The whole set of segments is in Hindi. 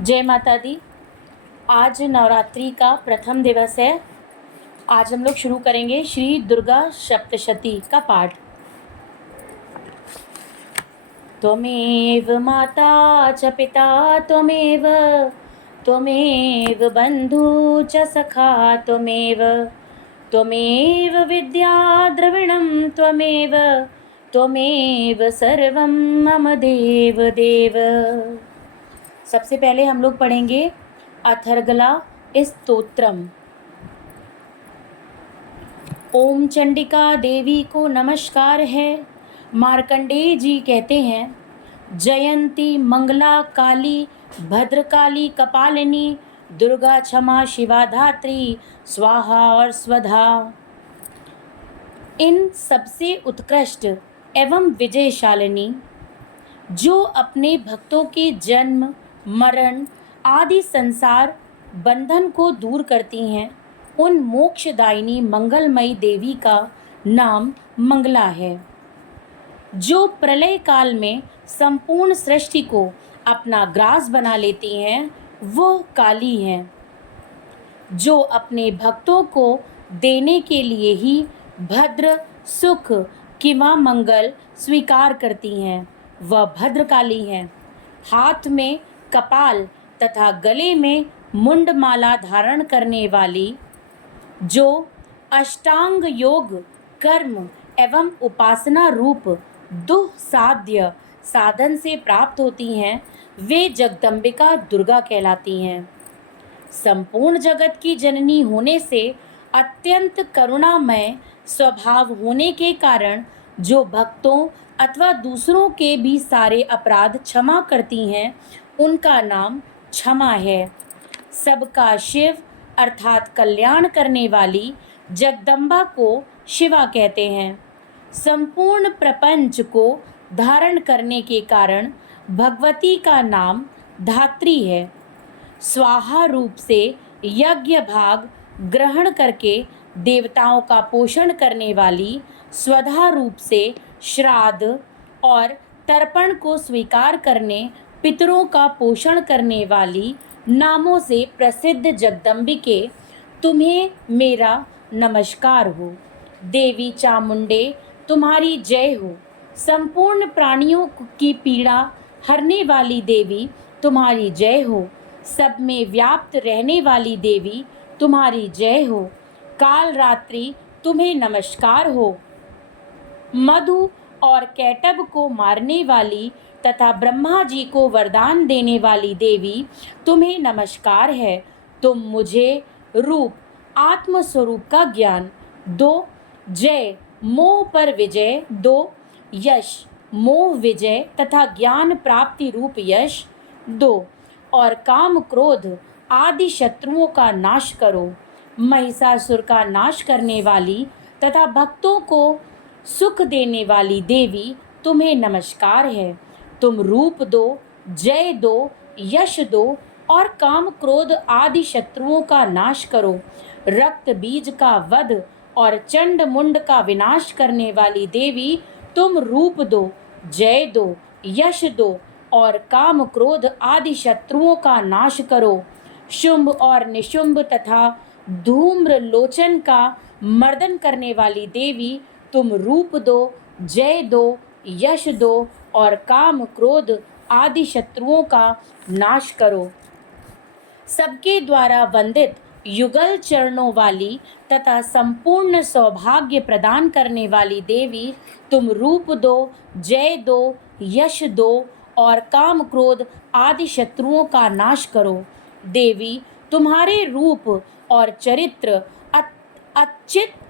जय माता दी। आज नवरात्रि का प्रथम दिवस है। आज हम लोग शुरू करेंगे श्री दुर्गा सप्तशती का पाठ। त्वमेव माता च पिता त्वमेव, त्वमेव बन्धु च सखा त्वमेव, त्वमेव विद्या द्रविणं त्वमेव, त्वमेव सर्वं मम देव देव। सबसे पहले हम लोग पढ़ेंगे अथर्गला स्तोत्रम। ओम चंडिका देवी को नमस्कार है। मार्कंडेय जी कहते हैं, जयंती मंगला काली भद्रकाली कपालिनी दुर्गा क्षमा शिवा धात्री स्वाहा और स्वधा। इन सबसे उत्कृष्ट एवं विजयशालिनी, जो अपने भक्तों के जन्म मरण आदि संसार बंधन को दूर करती हैं, उन मोक्षदायिनी मंगलमयी देवी का नाम मंगला है। जो प्रलय काल में संपूर्ण सृष्टि को अपना ग्रास बना लेती हैं, वो काली हैं। जो अपने भक्तों को देने के लिए ही भद्र सुख किंवा मंगल स्वीकार करती हैं, वह भद्रकाली हैं। हाथ में कपाल तथा गले में मुंडमाला धारण करने वाली, जो अष्टांग योग कर्म एवं उपासना रूप दुःसाध्य साधन से प्राप्त होती हैं, वे जगदम्बिका दुर्गा कहलाती हैं। संपूर्ण जगत की जननी होने से अत्यंत करुणामय स्वभाव होने के कारण जो भक्तों अथवा दूसरों के भी सारे अपराध क्षमा करती हैं, उनका नाम क्षमा है। सबका शिव अर्थात कल्याण करने वाली जगदम्बा को शिवा कहते हैं। संपूर्ण प्रपंच को धारण करने के कारण भगवती का नाम धात्री है। स्वाहा रूप से यज्ञ भाग ग्रहण करके देवताओं का पोषण करने वाली, स्वधा रूप से श्राद्ध और तर्पण को स्वीकार करने पितरों का पोषण करने वाली नामों से प्रसिद्ध जगदम्बिके, तुम्हें मेरा नमस्कार हो। देवी चामुंडे, तुम्हारी जय हो। संपूर्ण प्राणियों की पीड़ा हरने वाली देवी, तुम्हारी जय हो। सब में व्याप्त रहने वाली देवी, तुम्हारी जय हो। काल रात्रि, तुम्हें नमस्कार हो। मधु और कैटब को मारने वाली तथा ब्रह्मा जी को वरदान देने वाली देवी, तुम्हें नमस्कार है। तुम मुझे रूप आत्म स्वरूप का ज्ञान दो। जय मोह पर विजय दो। यश मोह विजय तथा ज्ञान प्राप्ति रूप यश दो। और काम क्रोध आदि शत्रुओं का नाश करो। महिषासुर का नाश करने वाली तथा भक्तों को सुख देने वाली देवी, तुम्हें नमस्कार है। तुम रूप दो, जय दो, यश दो और काम क्रोध आदि शत्रुओं का नाश करो। रक्त बीज का वध और चंड मुंड का विनाश करने वाली देवी, तुम रूप दो, जय दो, यश दो और काम क्रोध आदि शत्रुओं का नाश करो। शुंभ और निशुंभ तथा धूम्र लोचन का मर्दन करने वाली देवी, तुम रूप दो, जय दो, यश दो और काम क्रोध आदि शत्रुओं का नाश करो। सबके द्वारा वंदित युगल चरणों वाली तथा संपूर्ण सौभाग्य प्रदान करने वाली देवी, तुम रूप दो, जय दो, यश दो और काम क्रोध आदि शत्रुओं का नाश करो। देवी, तुम्हारे रूप और चरित्र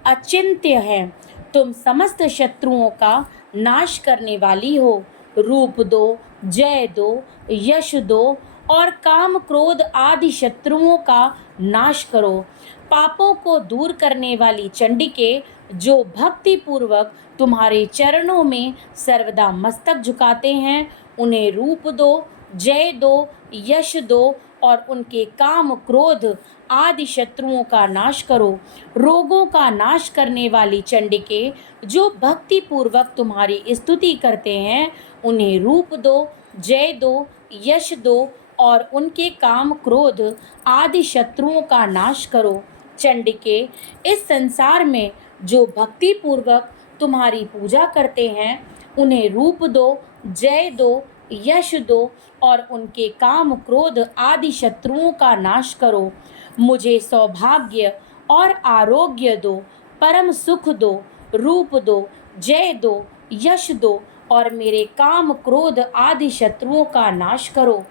अचिंत्य हैं। तुम समस्त शत्रुओं का नाश करने वाली हो। रूप दो, जय दो, यश दो और काम क्रोध आदि शत्रुओं का नाश करो। पापों को दूर करने वाली चंडिके, जो भक्ति पूर्वक तुम्हारे चरणों में सर्वदा मस्तक झुकाते हैं, उन्हें रूप दो, जय दो, यश दो और उनके काम क्रोध आदि शत्रुओं का नाश करो। रोगों का नाश करने वाली चंडिके, जो भक्ति पूर्वक तुम्हारी स्तुति करते हैं, उन्हें रूप दो, जय दो, यश दो और उनके काम क्रोध आदि शत्रुओं का नाश करो। चंडिके, इस संसार में जो भक्ति पूर्वक तुम्हारी पूजा करते हैं, उन्हें रूप दो, जय दो, यश दो और उनके काम क्रोध आदि शत्रुओं का नाश करो। मुझे सौभाग्य और आरोग्य दो, परम सुख दो, रूप दो, जय दो, यश दो और मेरे काम क्रोध आदि शत्रुओं का नाश करो।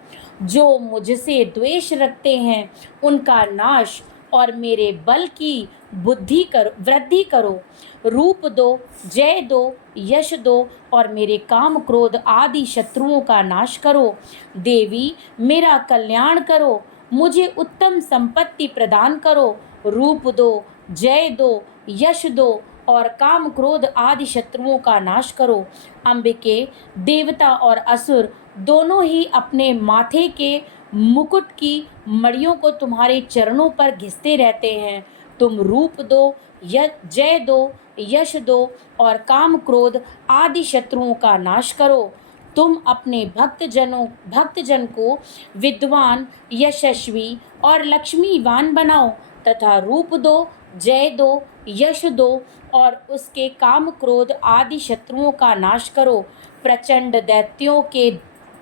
जो मुझसे द्वेष रखते हैं उनका नाश और मेरे बल की वृद्धि करो। रूप दो, जय दो, यश दो और मेरे काम क्रोध आदि शत्रुओं का नाश करो। देवी, मेरा कल्याण करो, मुझे उत्तम संपत्ति प्रदान करो। रूप दो, जय दो, यश दो और काम क्रोध आदि शत्रुओं का नाश करो। अंबिके, देवता और असुर दोनों ही अपने माथे के मुकुट की मड़ियों को तुम्हारे चरणों पर घिसते रहते हैं। तुम रूप दो, जय दो, यश दो और काम क्रोध आदि शत्रुओं का नाश करो। तुम अपने भक्तजन को विद्वान, यशस्वी और लक्ष्मीवान बनाओ तथा रूप दो, जय दो, यश दो और उसके काम क्रोध आदि शत्रुओं का नाश करो। प्रचंड दैत्यों के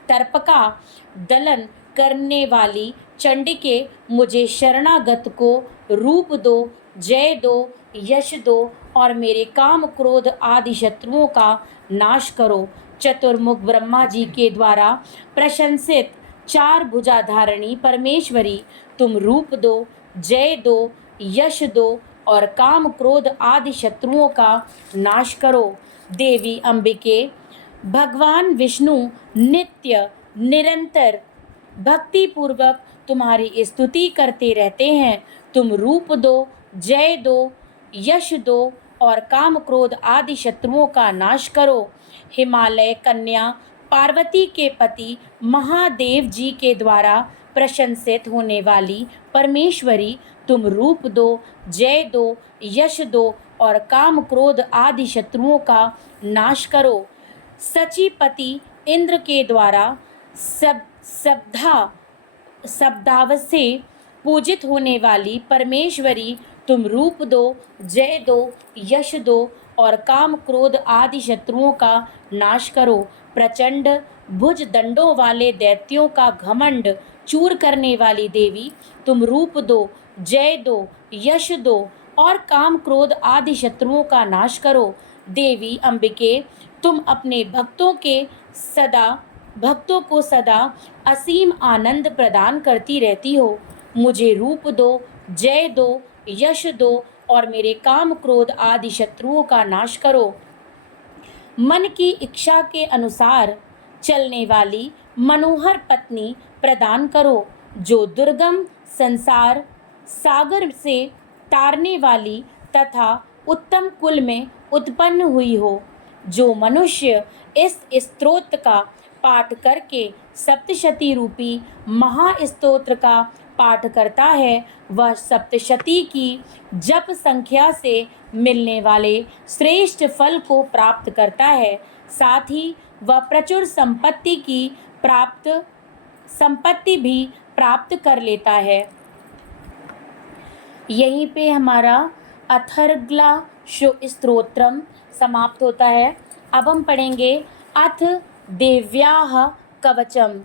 तर्पका दलन करने वाली चंडिके, मुझे शरणागत को रूप दो, जय दो, यश दो और मेरे काम क्रोध आदि शत्रुओं का नाश करो। चतुर्मुख ब्रह्मा जी के द्वारा प्रशंसित चार भुजाधारिणी परमेश्वरी, तुम रूप दो, जय दो, यश दो और काम क्रोध आदि शत्रुओं का नाश करो। देवी अंबिके, भगवान विष्णु नित्य निरंतर भक्ति पूर्वक तुम्हारी स्तुति करते रहते हैं। तुम रूप दो, जय दो, यश दो और काम क्रोध आदि शत्रुओं का नाश करो। हिमालय कन्या पार्वती के पति महादेव जी के द्वारा प्रशंसित होने वाली परमेश्वरी, तुम रूप दो, जय दो, यश दो और काम क्रोध आदि शत्रुओं का नाश करो। सचीपति इंद्र के द्वारा शब्दावत से पूजित होने वाली परमेश्वरी, तुम रूप दो, जय दो, यश दो और काम क्रोध आदि शत्रुओं का नाश करो। प्रचंड भुज दंडों वाले दैत्यों का घमंड चूर करने वाली देवी, तुम रूप दो, जय दो, यश दो और काम क्रोध आदि शत्रुओं का नाश करो। देवी अंबिके, तुम अपने भक्तों को सदा असीम आनंद प्रदान करती रहती हो। मुझे रूप दो, जय दो, यश दो और मेरे काम क्रोध आदि शत्रुओं का नाश करो। मन की इच्छा के अनुसार चलने वाली मनोहर पत्नी प्रदान करो, जो दुर्गम संसार सागर से तारने वाली तथा उत्तम कुल में उत्पन्न हुई हो। जो मनुष्य इस स्तोत्र का पाठ करके सप्तशती रूपी महास्तोत्र का पाठ करता है, वह सप्तशती की जप संख्या से मिलने वाले श्रेष्ठ फल को प्राप्त करता है। साथ ही वह प्रचुर संपत्ति भी प्राप्त कर लेता है। यहीं पे हमारा अथर्गला स्तोत्रम समाप्त होता है। अब हम पढ़ेंगे अथ देव्याः कवचम।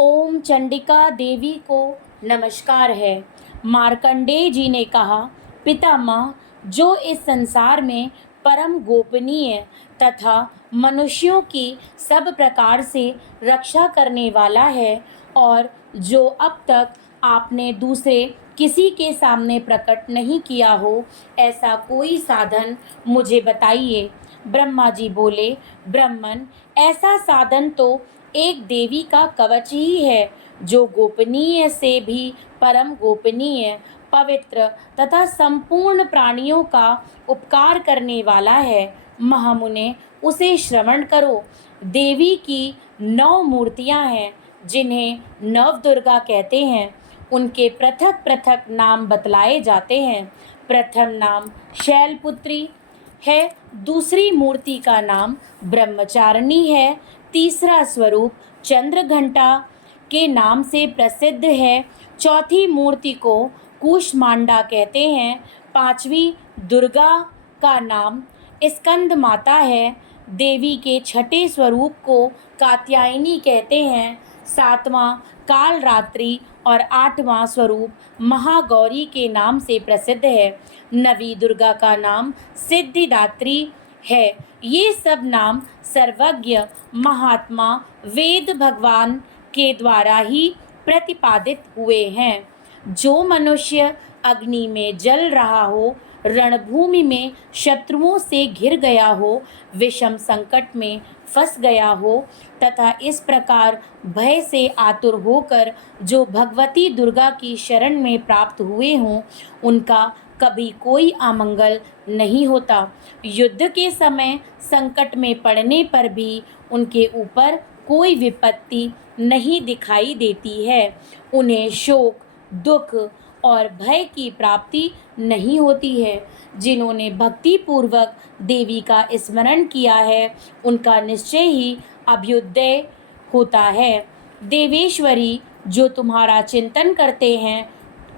ओम चंडिका देवी को नमस्कार है। मार्कंडेय जी ने कहा, पितामह, जो इस संसार में परम गोपनीय तथा मनुष्यों की सब प्रकार से रक्षा करने वाला है और जो अब तक आपने दूसरे किसी के सामने प्रकट नहीं किया हो, ऐसा कोई साधन मुझे बताइए। ब्रह्मा जी बोले, ब्राह्मण, ऐसा साधन तो एक देवी का कवच ही है, जो गोपनीय से भी परम गोपनीय, पवित्र तथा संपूर्ण प्राणियों का उपकार करने वाला है। महामुने, उसे श्रवण करो। देवी की 9 मूर्तियां हैं, जिन्हें नवदुर्गा कहते हैं। उनके पृथक पृथक नाम बतलाए जाते हैं। प्रथम नाम शैलपुत्री है, दूसरी मूर्ति का नाम ब्रह्मचारिणी है, तीसरा स्वरूप चंद्र घंटा के नाम से प्रसिद्ध है। चौथी मूर्ति को कूष्मांडा कहते हैं। पांचवी दुर्गा का नाम स्कंद माता है। देवी के छठे स्वरूप को कात्यायनी कहते हैं। सातवां कालरात्रि और आठवां स्वरूप महागौरी के नाम से प्रसिद्ध है। नवी दुर्गा का नाम सिद्धिदात्री है। ये सब नाम सर्वज्ञ महात्मा वेद भगवान के द्वारा ही प्रतिपादित हुए हैं। जो मनुष्य अग्नि में जल रहा हो, रणभूमि में शत्रुओं से घिर गया हो, विषम संकट में फंस गया हो तथा इस प्रकार भय से आतुर होकर जो भगवती दुर्गा की शरण में प्राप्त हुए हों, उनका कभी कोई अमंगल नहीं होता। युद्ध के समय संकट में पड़ने पर भी उनके ऊपर कोई विपत्ति नहीं दिखाई देती है। उन्हें शोक, दुख और भय की प्राप्ति नहीं होती है। जिन्होंने भक्ति पूर्वक देवी का स्मरण किया है, उनका निश्चय ही अभ्युदय होता है। देवेश्वरी, जो तुम्हारा चिंतन करते हैं,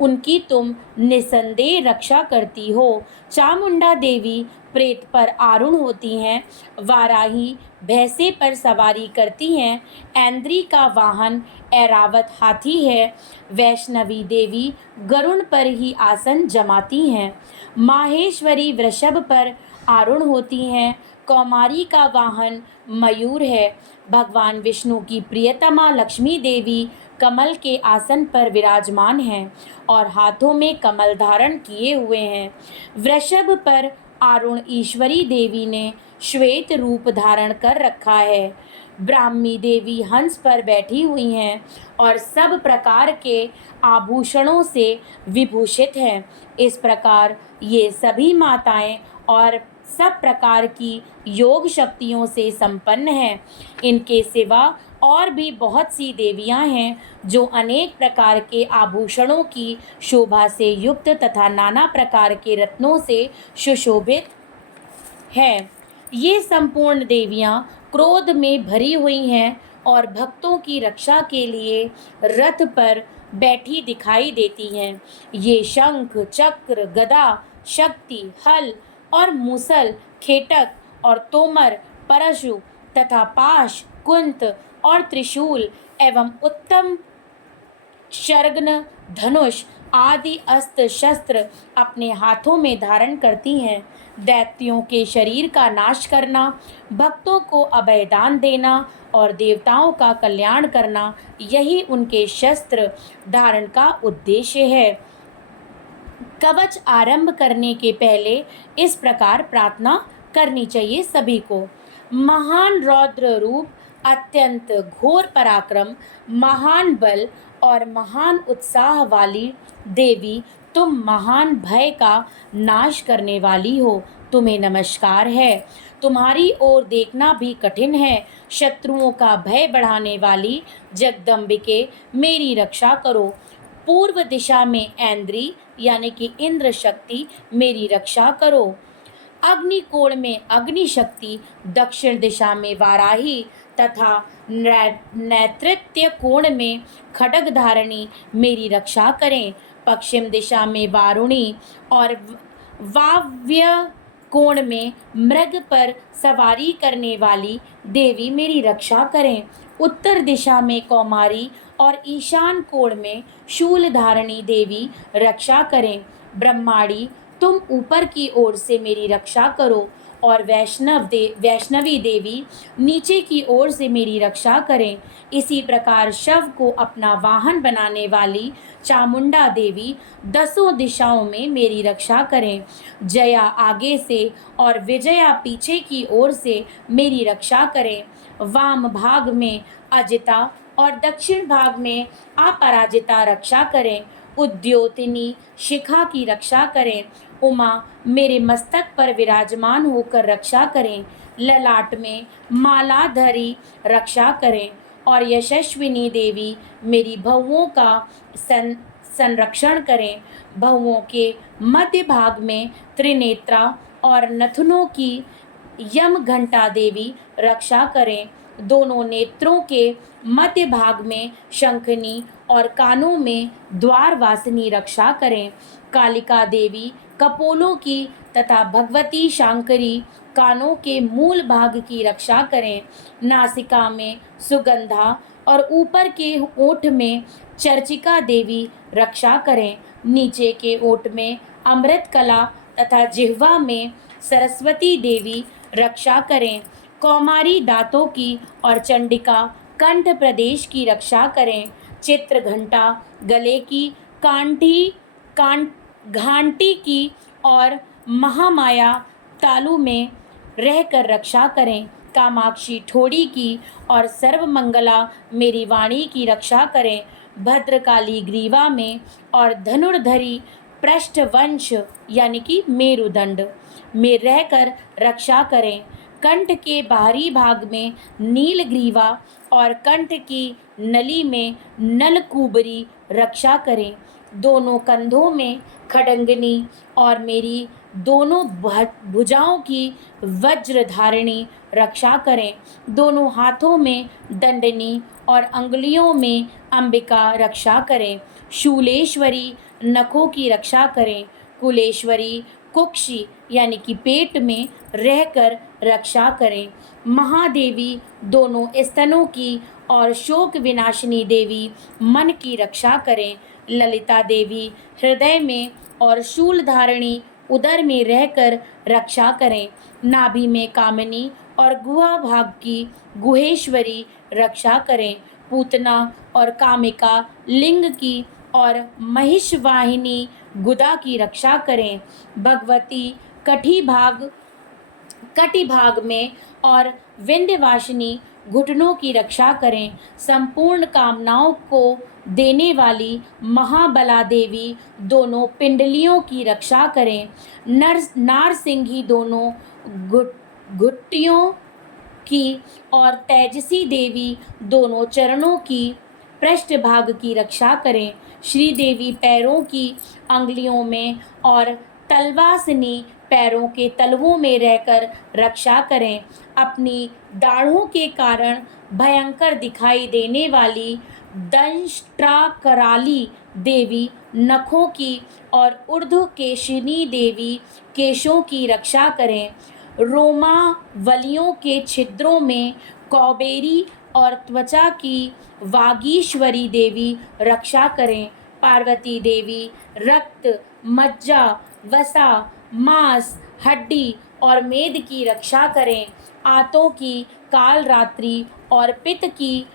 उनकी तुम निसंदेह रक्षा करती हो। चामुंडा देवी प्रेत पर आरूढ़ होती हैं। वाराही भैंसे पर सवारी करती हैं। ऐन्द्री का वाहन ऐरावत हाथी है। वैष्णवी देवी गरुड़ पर ही आसन जमाती हैं। माहेश्वरी वृषभ पर आरूढ़ होती हैं। कौमारी का वाहन मयूर है। भगवान विष्णु की प्रियतमा लक्ष्मी देवी कमल के आसन पर विराजमान हैं और हाथों में कमल धारण किए हुए हैं। वृषभ पर आरूढ़ ईश्वरी देवी ने श्वेत रूप धारण कर रखा है। ब्राह्मी देवी हंस पर बैठी हुई हैं और सब प्रकार के आभूषणों से विभूषित हैं। इस प्रकार ये सभी माताएं और सब प्रकार की योग शक्तियों से संपन्न हैं। इनके सिवा और भी बहुत सी देवियां हैं जो अनेक प्रकार के आभूषणों की शोभा से युक्त तथा नाना प्रकार के रत्नों से सुशोभित हैं। ये संपूर्ण देवियां क्रोध में भरी हुई हैं और भक्तों की रक्षा के लिए रथ पर बैठी दिखाई देती हैं। ये शंख, चक्र, गदा, शक्ति, हल और मूसल, खेटक और तोमर, परशु तथा पाश, कुंत और त्रिशूल एवं उत्तम शर्गन, धनुष आदि अस्त्र शस्त्र अपने हाथों में धारण करती हैं। दैत्यों के शरीर का नाश करना, भक्तों को अभयदान देना और देवताओं का कल्याण करना, यही उनके शस्त्र धारण का उद्देश्य है। कवच आरंभ करने के पहले इस प्रकार प्रार्थना करनी चाहिए सभी को। महान रौद्र रूप, अत्यंत घोर पराक्रम, महान बल और महान उत्साह वाली देवी, तुम महान भय का नाश करने वाली हो। तुम्हें नमस्कार है। तुम्हारी ओर देखना भी कठिन है। शत्रुओं का भय बढ़ाने वाली जगदम्बिके, मेरी रक्षा करो। पूर्व दिशा में ऐन्द्री यानी कि इंद्र शक्ति, मेरी रक्षा करो। अग्निकोण में अग्नि शक्ति, दक्षिण दिशा में वाराही तथा नैऋत्य कोण में खड्ग धारणी मेरी रक्षा करें। पश्चिम दिशा में वारुणी और वाव्य कोण में मृग पर सवारी करने वाली देवी मेरी रक्षा करें। उत्तर दिशा में कौमारी और ईशान कोण में शूल धारणी देवी रक्षा करें। ब्रह्माणी, तुम ऊपर की ओर से मेरी रक्षा करो और वैष्णवी देवी नीचे की ओर से मेरी रक्षा करें। इसी प्रकार शव को अपना वाहन बनाने वाली चामुंडा देवी दसों दिशाओं में मेरी रक्षा करें। जया आगे से और विजया पीछे की ओर से मेरी रक्षा करें। वाम भाग में अजिता और दक्षिण भाग में अपराजिता रक्षा करें। उद्योतिनी शिखा की रक्षा करें। उमा मेरे मस्तक पर विराजमान होकर रक्षा करें। ललाट में मालाधरी रक्षा करें और यशस्विनी देवी मेरी भौहों का संरक्षण करें। भौहों के मध्य भाग में त्रिनेत्रा और नथुनों की यम घंटा देवी रक्षा करें। दोनों नेत्रों के मध्य भाग में शंखनी और कानों में द्वारवासिनी रक्षा करें। कालिका देवी कपोलों की तथा भगवती शांकरी कानों के मूल भाग की रक्षा करें। नासिका में सुगंधा और ऊपर के ओठ में चर्चिका देवी रक्षा करें। नीचे के ओठ में अमृत कला तथा जिह्वा में सरस्वती देवी रक्षा करें। कौमारी दांतों की और चंडिका कंठ प्रदेश की रक्षा करें। चित्र घंटा गले की घांटी की और महामाया तालु में रहकर रक्षा करें। कामाक्षी ठोड़ी की और सर्वमंगला मेरी वाणी की रक्षा करें। भद्रकाली ग्रीवा में और धनुर्धरी पृष्ठवंश यानी कि मेरुदंड में रहकर रक्षा करें। कंठ के बाहरी भाग में नीलग्रीवा और कंठ की नली में नलकूबरी रक्षा करें। दोनों कंधों में खड़ंगनी और मेरी दोनों भुजाओं की वज्रधारिणी रक्षा करें। दोनों हाथों में दंडनी और अंगुलियों में अंबिका रक्षा करें। शूलेश्वरी नखों की रक्षा करें। कुलेश्वरी कुक्षी यानी कि पेट में रहकर रक्षा करें। महादेवी दोनों स्तनों की और शोक विनाशिनी देवी मन की रक्षा करें। ललिता देवी हृदय में और शूलधारिणी उदर में रहकर रक्षा करें। नाभि में कामिनी और गुहा भाग की गुहेश्वरी रक्षा करें। पूतना और कामिका लिंग की और महिषवाहिनी गुदा की रक्षा करें। भगवती कटी भाग में और विंध्यवासिनी घुटनों की रक्षा करें। संपूर्ण कामनाओं को देने वाली महाबला देवी दोनों पिंडलियों की रक्षा करें। नारसिंही दोनों घुटियों की और तेजसी देवी दोनों चरणों की पृष्ठभाग की रक्षा करें। श्रीदेवी पैरों की अंगुलियों में और तलवासिनी पैरों के तलवों में रहकर रक्षा करें। अपनी दाढ़ों के कारण भयंकर दिखाई देने वाली दंष्ट्राकराली देवी नखों की और ऊर्ध्वकेशिनी देवी केशों की रक्षा करें। रोमावलियों के छिद्रों में कौबेरी और त्वचा की वागीश्वरी देवी रक्षा करें। पार्वती देवी रक्त मज्जा वसा मांस हड्डी और मेद की रक्षा करें। आंतों की कालरात्रि और पित्त की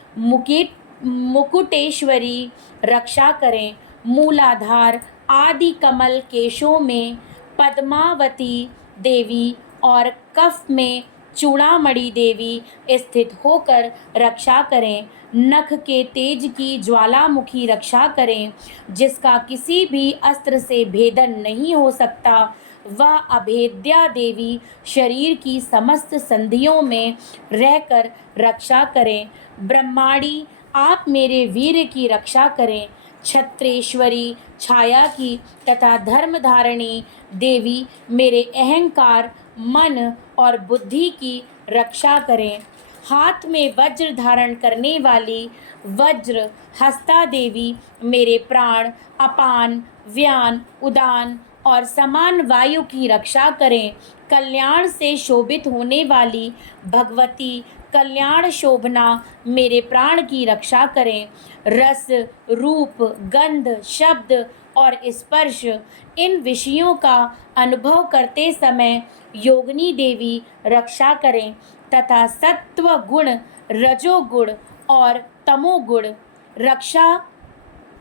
मुकुटेश्वरी रक्षा करें। मूलाधार आदि कमल केशों में पद्मावती देवी और कफ में चूड़ामणि देवी स्थित होकर रक्षा करें। नख के तेज की ज्वालामुखी रक्षा करें, जिसका किसी भी अस्त्र से भेदन नहीं हो सकता। वह अभेद्या देवी शरीर की समस्त संधियों में रहकर रक्षा करें। ब्रह्माणी आप मेरे वीर की रक्षा करें। छत्रेश्वरी छाया की तथा धर्मधारिणी देवी मेरे अहंकार मन और बुद्धि की रक्षा करें। हाथ में वज्र धारण करने वाली वज्र हस्ता देवी मेरे प्राण अपान व्यान उदान और समान वायु की रक्षा करें। कल्याण से शोभित होने वाली भगवती कल्याण शोभना मेरे प्राण की रक्षा करें। रस रूप गंध शब्द और स्पर्श इन विषयों का अनुभव करते समय योगिनी देवी रक्षा करें तथा सत्व गुण रजोगुण और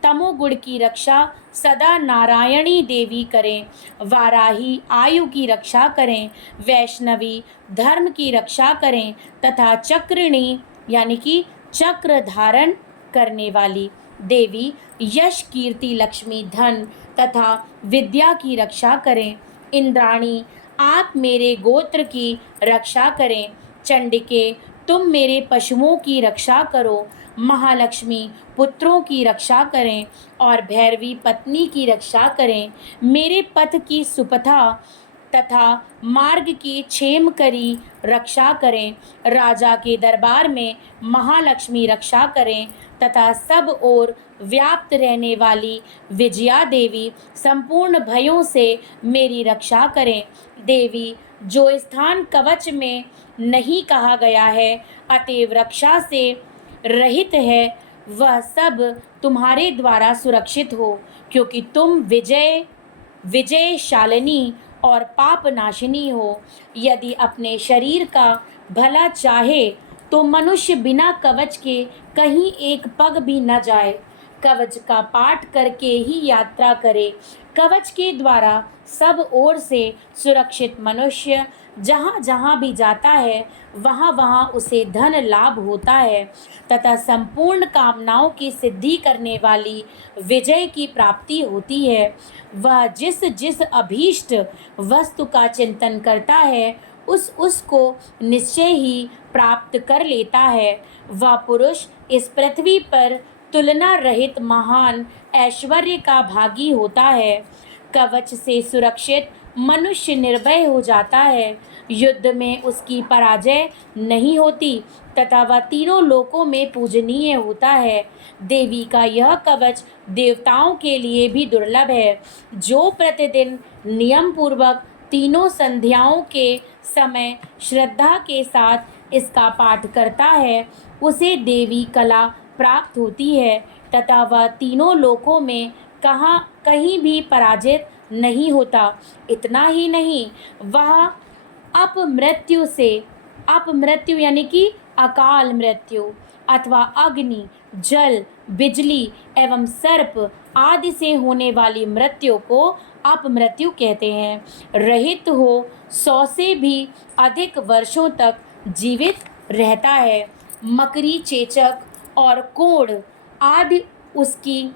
तमोगुण की रक्षा सदा नारायणी देवी करें। वाराही आयु की रक्षा करें। वैष्णवी धर्म की रक्षा करें तथा चक्रिणी यानी कि चक्र धारण करने वाली देवी यश कीर्ति लक्ष्मी धन तथा विद्या की रक्षा करें। इंद्राणी आप मेरे गोत्र की रक्षा करें। चंडिके तुम मेरे पशुओं की रक्षा करो। महालक्ष्मी पुत्रों की रक्षा करें और भैरवी पत्नी की रक्षा करें। मेरे पथ की सुपथा तथा मार्ग की क्षेम करी रक्षा करें। राजा के दरबार में महालक्ष्मी रक्षा करें तथा सब ओर व्याप्त रहने वाली विजया देवी संपूर्ण भयों से मेरी रक्षा करें। देवी, जो स्थान कवच में नहीं कहा गया है अतएव रक्षा से रहित है, वह सब तुम्हारे द्वारा सुरक्षित हो, क्योंकि तुम विजयशालिनी और पापनाशिनी हो। यदि अपने शरीर का भला चाहे तो मनुष्य बिना कवच के कहीं एक पग भी न जाए। कवच का पाठ करके ही यात्रा करे। कवच के द्वारा सब ओर से सुरक्षित मनुष्य जहाँ जहाँ भी जाता है वहाँ वहाँ उसे धन लाभ होता है तथा संपूर्ण कामनाओं की सिद्धि करने वाली विजय की प्राप्ति होती है। वह जिस जिस अभीष्ट वस्तु का चिंतन करता है उसको निश्चय ही प्राप्त कर लेता है। वह पुरुष इस पृथ्वी पर तुलना रहित महान ऐश्वर्य का भागी होता है। कवच से सुरक्षित मनुष्य निर्भय हो जाता है। युद्ध में उसकी पराजय नहीं होती तथा वह तीनों लोकों में पूजनीय होता है। देवी का यह कवच देवताओं के लिए भी दुर्लभ है। जो प्रतिदिन नियम पूर्वक तीनों संध्याओं के समय श्रद्धा के साथ इसका पाठ करता है उसे देवी कला प्राप्त होती है तथा वह तीनों लोकों में कहीं भी पराजित नहीं होता। इतना ही नहीं, वह अपमृत्यु यानी कि अकाल मृत्यु अथवा अग्नि, जल, बिजली एवं सर्प आदि से होने वाली मृत्यु को अपमृत्यु कहते हैं। रहित हो 100 से भी अधिक वर्षों तक जीवित रहता है। मकरी, चेचक और कोढ़ आदि उसकी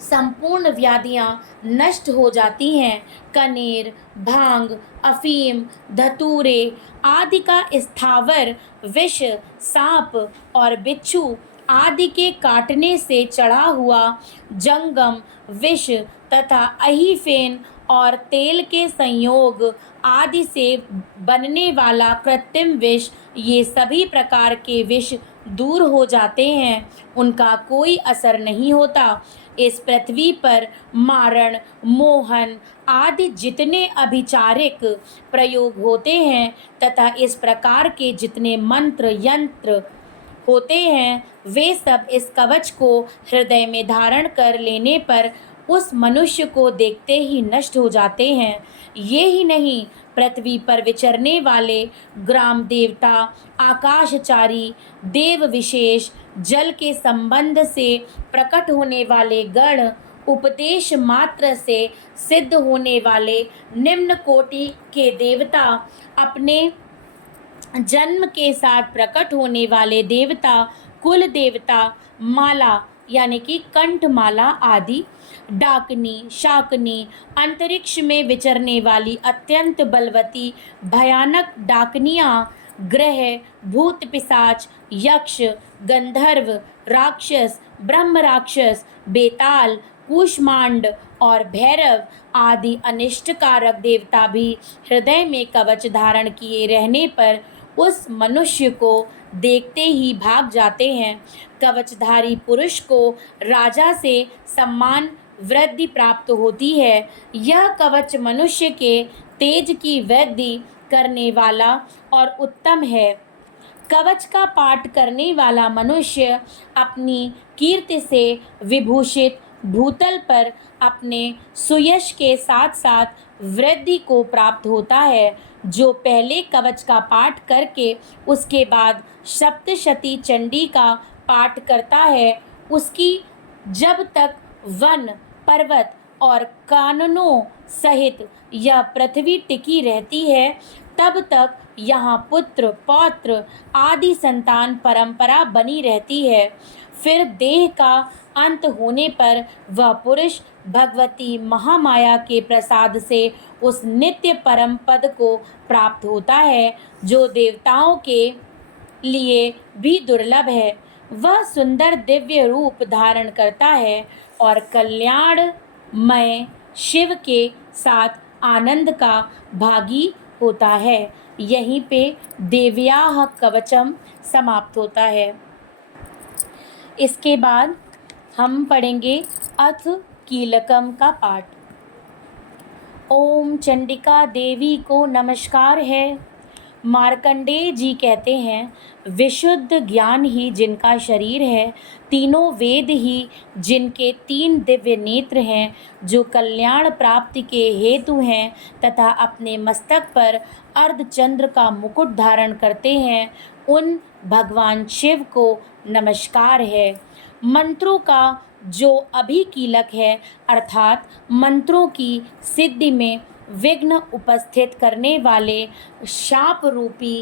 संपूर्ण व्याधियाँ नष्ट हो जाती हैं। कनेर, भांग, अफीम, धतूरे आदि का स्थावर विष, सांप और बिच्छू आदि के काटने से चढ़ा हुआ जंगम विष तथा अहिफेन और तेल के संयोग आदि से बनने वाला कृत्रिम विष, ये सभी प्रकार के विष दूर हो जाते हैं, उनका कोई असर नहीं होता। इस पृथ्वी पर मारण, मोहन आदि जितने अभिचारिक प्रयोग होते हैं तथा इस प्रकार के जितने मंत्र यंत्र होते हैं वे सब इस कवच को हृदय में धारण कर लेने पर उस मनुष्य को देखते ही नष्ट हो जाते हैं। ये ही नहीं, पृथ्वी पर विचरने वाले ग्राम देवता, आकाशचारी, देव विशेष, जल के संबंध से प्रकट होने वाले गण, उपदेश मात्र से सिद्ध होने वाले निम्न कोटि के देवता, अपने जन्म के साथ प्रकट होने वाले देवता, कुल देवता, माला यानी कि कंठमाला आदि, डाकनी, शाकनी, अंतरिक्ष में विचरने वाली अत्यंत बलवती भयानक डाकनियाँ, ग्रह, भूत, पिशाच, यक्ष, गंधर्व, राक्षस, ब्रह्म राक्षस, बेताल, कूष्मांड और भैरव आदि अनिष्टकारक देवता भी हृदय में कवच धारण किए रहने पर उस मनुष्य को देखते ही भाग जाते हैं। कवचधारी पुरुष को राजा से सम्मान वृद्धि प्राप्त होती है। यह कवच मनुष्य के तेज की वृद्धि करने वाला और उत्तम है। कवच का पाठ करने वाला मनुष्य अपनी कीर्ति से विभूषित भूतल पर अपने सुयश के साथ साथ वृद्धि को प्राप्त होता है। जो पहले कवच का पाठ करके उसके बाद सप्तशती चंडी का पाठ करता है उसकी जब तक वन, पर्वत और काननों सहित यह पृथ्वी टिकी रहती है तब तक यहाँ पुत्र, पौत्र आदि संतान परंपरा बनी रहती है। फिर देह का अंत होने पर वह पुरुष भगवती महामाया के प्रसाद से उस नित्य परम पद को प्राप्त होता है जो देवताओं के लिए भी दुर्लभ है। वह सुंदर दिव्य रूप धारण करता है और कल्याणमय शिव के साथ आनंद का भागी होता है। यहीं पे देव्याः कवचम समाप्त होता है। इसके बाद हम पढ़ेंगे अथ कीलकम का पाठ। ओम चंडिका देवी को नमस्कार है। मार्कंडेय जी कहते हैं, विशुद्ध ज्ञान ही जिनका शरीर है, तीनों वेद ही जिनके तीन दिव्य नेत्र हैं, जो कल्याण प्राप्ति के हेतु हैं तथा अपने मस्तक पर अर्धचंद्र का मुकुट धारण करते हैं, उन भगवान शिव को नमस्कार है। मंत्रों का जो अभिकीलक है, अर्थात मंत्रों की सिद्धि में विघ्न उपस्थित करने वाले शाप रूपी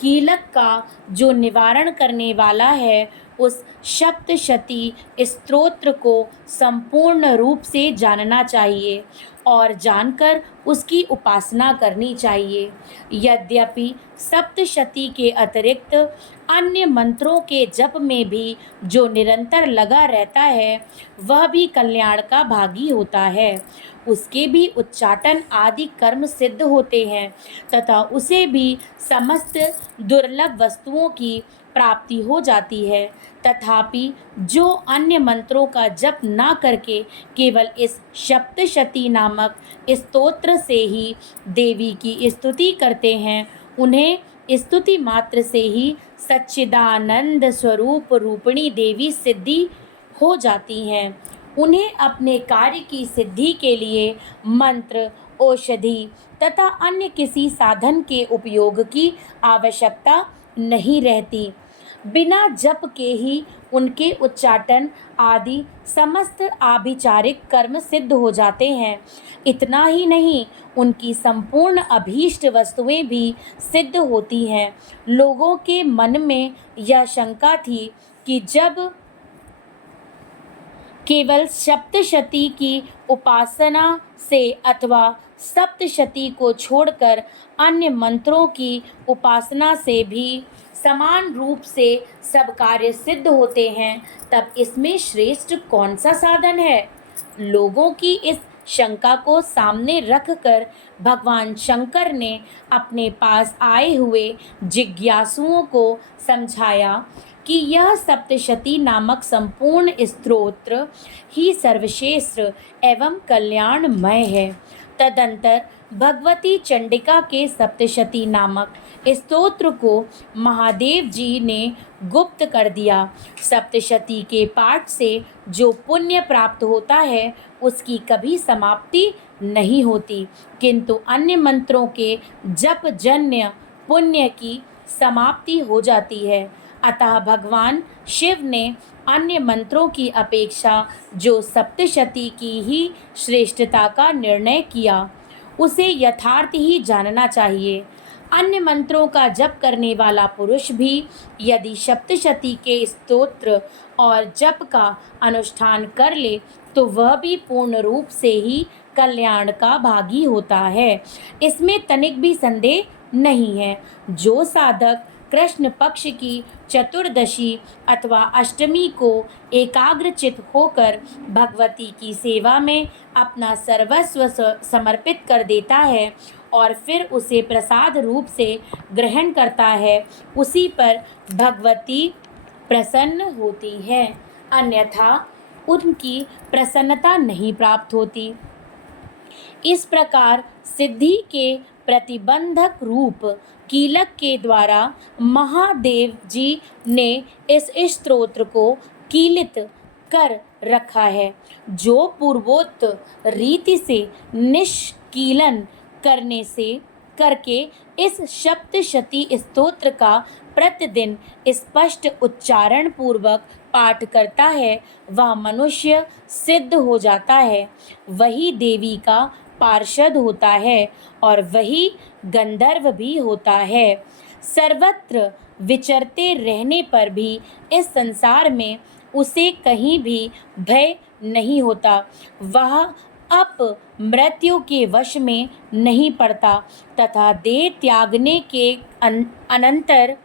कीलक का जो निवारण करने वाला है, उस सप्तशती स्तोत्र को संपूर्ण रूप से जानना चाहिए और जानकर उसकी उपासना करनी चाहिए। यद्यपि सप्तशती के अतिरिक्त अन्य मंत्रों के जप में भी जो निरंतर लगा रहता है, वह भी कल्याण का भागी होता है। उसके भी उच्चाटन आदि कर्म सिद्ध होते हैं तथा उसे भी समस्त दुर्लभ वस्तुओं की प्राप्ति हो जाती है। तथापि जो अन्य मंत्रों का जप ना करके केवल इस सप्तशती नामक स्तोत्र से ही देवी की स्तुति करते हैं, उन्हें स्तुति मात्र से ही सच्चिदानंद स्वरूप रूपिणी देवी सिद्धि हो जाती हैं। उन्हें अपने कार्य की सिद्धि के लिए मंत्र, औषधि तथा अन्य किसी साधन के उपयोग की आवश्यकता नहीं रहती। बिना जप के ही उनके उच्चाटन आदि समस्त आभिचारिक कर्म सिद्ध हो जाते हैं। इतना ही नहीं, उनकी संपूर्ण अभीष्ट वस्तुएं भी सिद्ध होती हैं। लोगों के मन में यह शंका थी कि जब केवल सप्तशती की उपासना से अथवा सप्तशती को छोड़कर अन्य मंत्रों की उपासना से भी समान रूप से सब कार्य सिद्ध होते हैं, तब इसमें श्रेष्ठ कौन सा साधन है? लोगों की इस शंका को सामने रखकर भगवान शंकर ने अपने पास आए हुए जिज्ञासुओं को समझाया कि यह सप्तशती नामक संपूर्ण स्तोत्र ही सर्वश्रेष्ठ एवं कल्याणमय है। तदंतर भगवती चंडिका के सप्तशती नामक स्तोत्र को महादेव जी ने गुप्त कर दिया। सप्तशती के पाठ से जो पुण्य प्राप्त होता है, उसकी कभी समाप्ति नहीं होती, किंतु अन्य मंत्रों के जप जन्य पुण्य की समाप्ति हो जाती है। अतः भगवान शिव ने अन्य मंत्रों की अपेक्षा जो सप्तशती की ही श्रेष्ठता का निर्णय किया, उसे यथार्थ ही जानना चाहिए। अन्य मंत्रों का जप करने वाला पुरुष भी यदि सप्तशती के स्तोत्र और जप का अनुष्ठान कर ले, तो वह भी पूर्ण रूप से ही कल्याण का भागी होता है। इसमें तनिक भी संदेह नहीं है। जो साधक कृष्ण पक्ष की चतुर्दशी अथवा अष्टमी को एकाग्रचित होकर भगवती की सेवा में अपना सर्वस्व समर्पित कर देता है और फिर उसे प्रसाद रूप से ग्रहण करता है, उसी पर भगवती प्रसन्न होती है, अन्यथा उनकी प्रसन्नता नहीं प्राप्त होती। इस प्रकार सिद्धि के प्रतिबंधक रूप कीलक के द्वारा महादेव जी ने इस स्तोत्र को कीलित कर रखा है, जो पूर्वोक्त रीति से निष्कीलन करके इस सप्तशती स्तोत्र का प्रतिदिन स्पष्ट उच्चारण पूर्वक पाठ करता है, वह मनुष्य सिद्ध हो जाता है, वही देवी का पार्षद होता है और वही गंधर्व भी होता है। सर्वत्र विचरते रहने पर भी इस संसार में उसे कहीं भी भय नहीं होता। वह अप मृत्यु के वश में नहीं पड़ता तथा देह त्यागने के अनंतर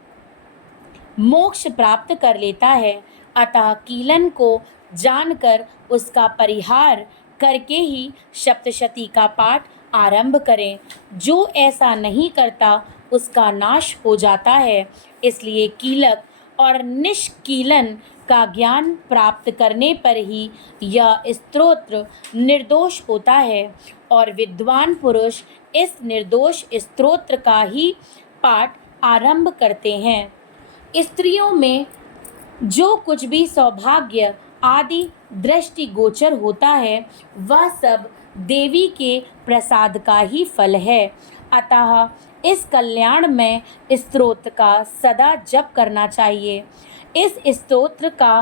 मोक्ष प्राप्त कर लेता है। अतः कीलन को जानकर उसका परिहार करके ही सप्तशती का पाठ आरंभ करें। जो ऐसा नहीं करता उसका नाश हो जाता है। इसलिए कीलक और निष्कीलन का ज्ञान प्राप्त करने पर ही यह स्तोत्र निर्दोष होता है और विद्वान पुरुष इस निर्दोष स्तोत्र का ही पाठ आरंभ करते हैं। स्त्रियों में जो कुछ भी सौभाग्य आदि दृष्टिगोचर होता है वह सब देवी के प्रसाद का ही फल है। अतः इस कल्याण में स्तोत्र का सदा जप करना चाहिए। इस स्तोत्र का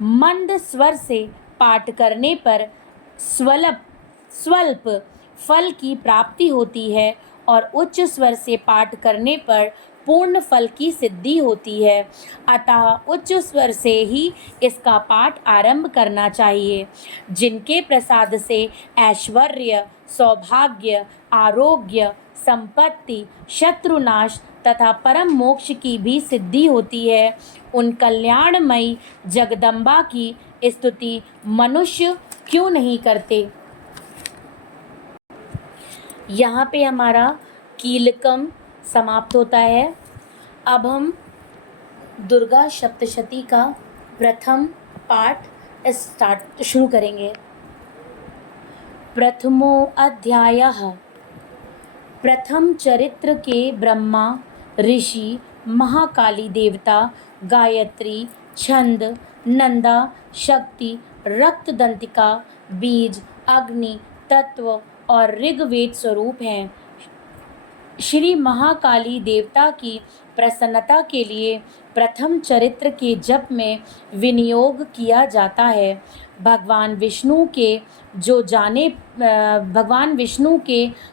मंद स्वर से पाठ करने पर स्वल्प फल की प्राप्ति होती है और उच्च स्वर से पाठ करने पर पूर्ण फल की सिद्धि होती है। अतः उच्च स्वर से ही इसका पाठ आरंभ करना चाहिए। जिनके प्रसाद से ऐश्वर्य, सौभाग्य, आरोग्य, संपत्ति, शत्रुनाश तथा परम मोक्ष की भी सिद्धि होती है, उन कल्याणमयी जगदम्बा की स्तुति मनुष्य क्यों नहीं करते। यहाँ पे हमारा कीलकम समाप्त होता है। अब हम दुर्गा सप्तशती का प्रथम पाठ शुरू करेंगे। प्रथमो अध्यायः। प्रथम चरित्र के ब्रह्मा ऋषि, महाकाली देवता, गायत्री, छंद, नंदा, शक्ति, रक्तदंतिका, बीज, अग्नि तत्व और ऋग्वेद स्वरूप हैं। श्री महाकाली देवता की प्रसन्नता के लिए प्रथम चरित्र के जप में विनियोग किया जाता है। भगवान विष्णु के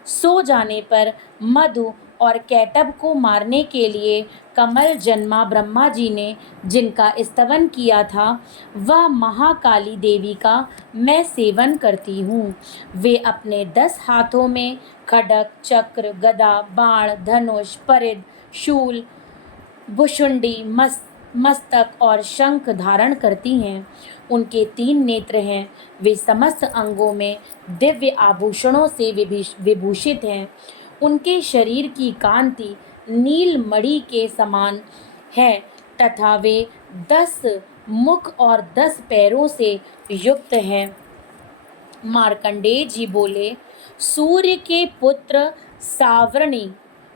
सो जाने पर मधु और कैटभ को मारने के लिए कमल जन्मा ब्रह्मा जी ने जिनका स्तवन किया था, वह महाकाली देवी का मैं सेवन करती हूँ। वे अपने 10 हाथों में खड्ग, चक्र, गदा, बाण, धनुष, परिध, शूल, भुशुंडी, मस्तक और शंख धारण करती हैं। उनके 3 नेत्र हैं। वे समस्त अंगों में दिव्य आभूषणों से विभूषित हैं। उनके शरीर की कांति नील मणि के समान है तथा वे 10 मुख और 10 पैरों से युक्त हैं। मार्कंडेय जी बोले, सूर्य के पुत्र सावर्णी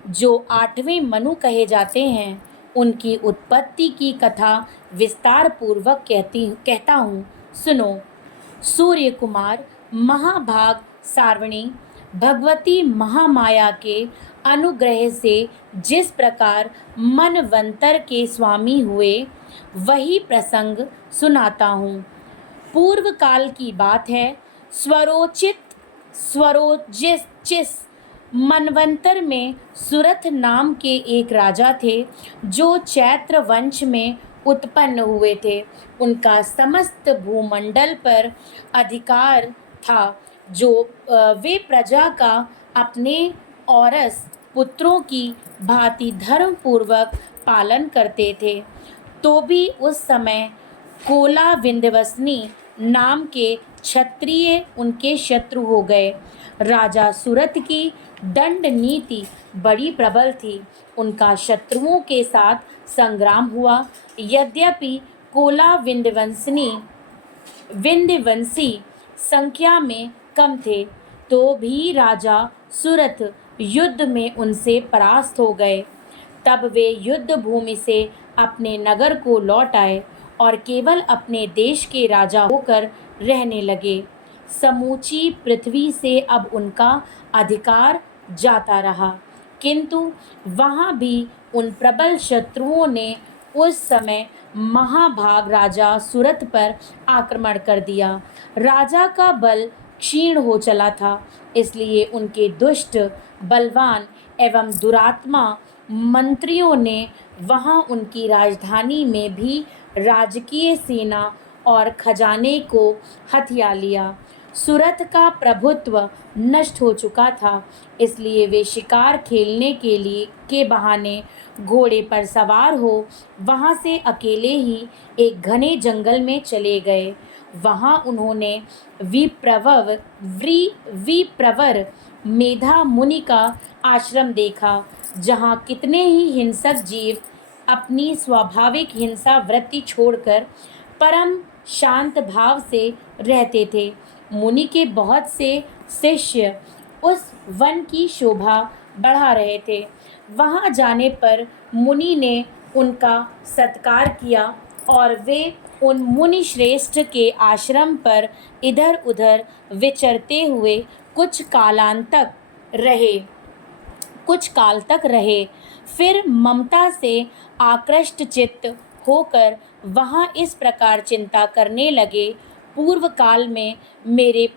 जो 8वें मनु कहे जाते हैं, उनकी उत्पत्ति की कथा विस्तार पूर्वक कहता हूँ, सुनो। सूर्य कुमार महाभाग सावर्णी भगवती महामाया के अनुग्रह से जिस प्रकार मनवंतर के स्वामी हुए, वही प्रसंग सुनाता हूँ। पूर्व काल की बात है। स्वरोचिस मनवंतर में सुरथ नाम के एक राजा थे जो चैत्र वंश में उत्पन्न हुए थे। उनका समस्त भूमंडल पर अधिकार था, जो वे प्रजा का अपने औरस पुत्रों की भांति धर्म पूर्वक पालन करते थे। तो भी उस समय कोला विंध्यवसनी नाम के क्षत्रिय उनके शत्रु हो गए। राजा सुरथ की दंड नीति बड़ी प्रबल थी। उनका शत्रुओं के साथ संग्राम हुआ। यद्यपि कोला विंध्यवंशी संख्या में कम थे, तो भी राजा सुरथ युद्ध में उनसे परास्त हो गए। तब वे युद्ध भूमि से अपने नगर को लौट आए और केवल अपने देश के राजा होकर रहने लगे। समूची पृथ्वी से अब उनका अधिकार जाता रहा, किंतु वहाँ भी उन प्रबल शत्रुओं ने उस समय महाभाग राजा सुरथ पर आक्रमण कर दिया। राजा का बल क्षीण हो चला था, इसलिए उनके दुष्ट, बलवान एवं दुरात्मा मंत्रियों ने वहाँ उनकी राजधानी में भी राजकीय सेना और खजाने को हथिया लिया। सुरथ का प्रभुत्व नष्ट हो चुका था, इसलिए वे शिकार खेलने के बहाने घोड़े पर सवार हो वहां से अकेले ही एक घने जंगल में चले गए। वहां उन्होंने विप्रवर मेधा मुनि का आश्रम देखा, जहां कितने ही हिंसक जीव अपनी स्वाभाविक हिंसा वृत्ति छोड़कर परम शांत भाव से रहते थे। मुनि के बहुत से शिष्य उस वन की शोभा बढ़ा रहे थे। वहां जाने पर मुनि ने उनका सत्कार किया और वे उन मुनि श्रेष्ठ के आश्रम पर इधर उधर विचरते हुए रहे कुछ काल तक रहे। फिर ममता से आकृष्ट चित्त होकर वहाँ इस प्रकार चिंता करने लगे, पूर्व काल में मेरे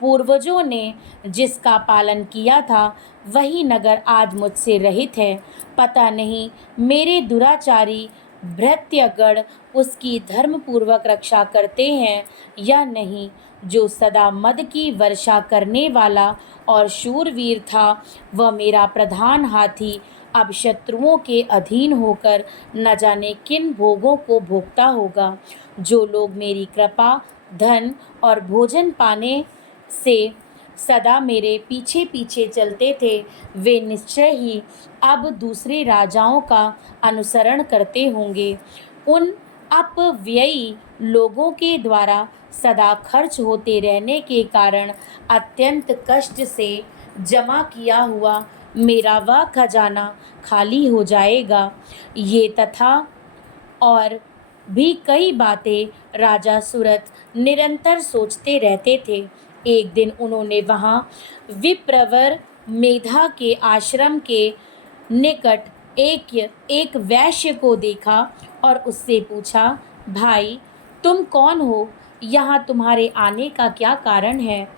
पूर्वजों ने जिसका पालन किया था वही नगर आज मुझसे रहित है। पता नहीं मेरे दुराचारी भृत्यगण उसकी धर्मपूर्वक रक्षा करते हैं या नहीं। जो सदा मद की वर्षा करने वाला और शूरवीर था, वह मेरा प्रधान हाथी अब शत्रुओं के अधीन होकर न जाने किन भोगों को भोगता होगा। जो लोग मेरी कृपा, धन और भोजन पाने से सदा मेरे पीछे पीछे चलते थे, वे निश्चय ही अब दूसरे राजाओं का अनुसरण करते होंगे। उन अपव्ययी लोगों के द्वारा सदा खर्च होते रहने के कारण अत्यंत कष्ट से जमा किया हुआ मेरा वह खजाना खाली हो जाएगा। ये तथा और भी कई बातें राजा सुरथ निरंतर सोचते रहते थे। एक दिन उन्होंने वहाँ विप्रवर मेधा के आश्रम के निकट एक वैश्य को देखा और उससे पूछा, भाई तुम कौन हो? यहाँ तुम्हारे आने का क्या कारण है?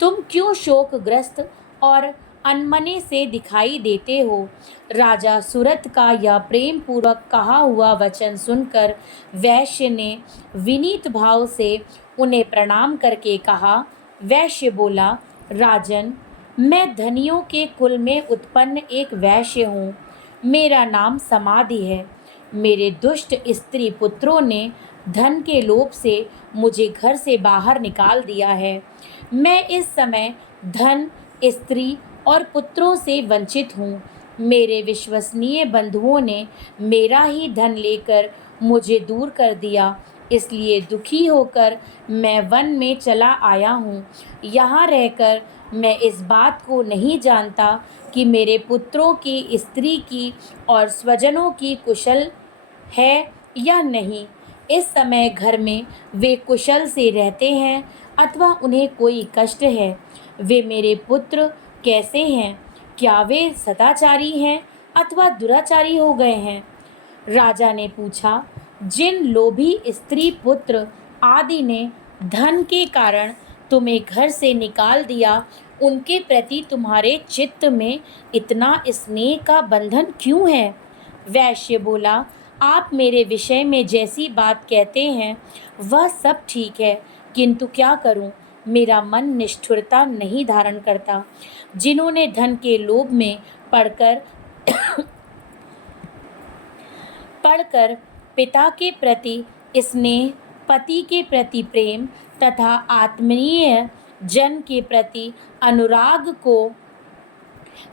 तुम क्यों शोकग्रस्त और अनमने से दिखाई देते हो? राजा सुरथ का यह प्रेम पूर्वक कहा हुआ वचन सुनकर वैश्य ने विनीत भाव से उन्हें प्रणाम करके कहा। वैश्य बोला, राजन, मैं धनियों के कुल में उत्पन्न एक वैश्य हूँ। मेरा नाम समाधि है। मेरे दुष्ट स्त्री पुत्रों ने धन के लोभ से मुझे घर से बाहर निकाल दिया है। मैं इस समय धन, स्त्री और पुत्रों से वंचित हूँ। मेरे विश्वसनीय बंधुओं ने मेरा ही धन लेकर मुझे दूर कर दिया, इसलिए दुखी होकर मैं वन में चला आया हूँ। यहाँ रहकर मैं इस बात को नहीं जानता कि मेरे पुत्रों की, स्त्री की और स्वजनों की कुशल है या नहीं। इस समय घर में वे कुशल से रहते हैं अथवा उन्हें कोई कष्ट है। वे मेरे पुत्र कैसे हैं? क्या वे सदाचारी हैं अथवा दुराचारी हो गए हैं? राजा ने पूछा। जिन लोभी स्त्री पुत्र आदि ने धन के कारण तुम्हें घर से निकाल दिया, उनके प्रति तुम्हारे चित्त में इतना स्नेह का बंधन क्यों है? वैश्य बोला, आप मेरे विषय में जैसी बात कहते हैं वह सब ठीक है, किंतु क्या करूं? मेरा मन निष्ठुरता नहीं धारण करता। जिन्होंने धन के लोभ में पढ़कर पिता के प्रति स्नेह, पति के प्रति प्रेम तथा आत्मीय जन के प्रति अनुराग को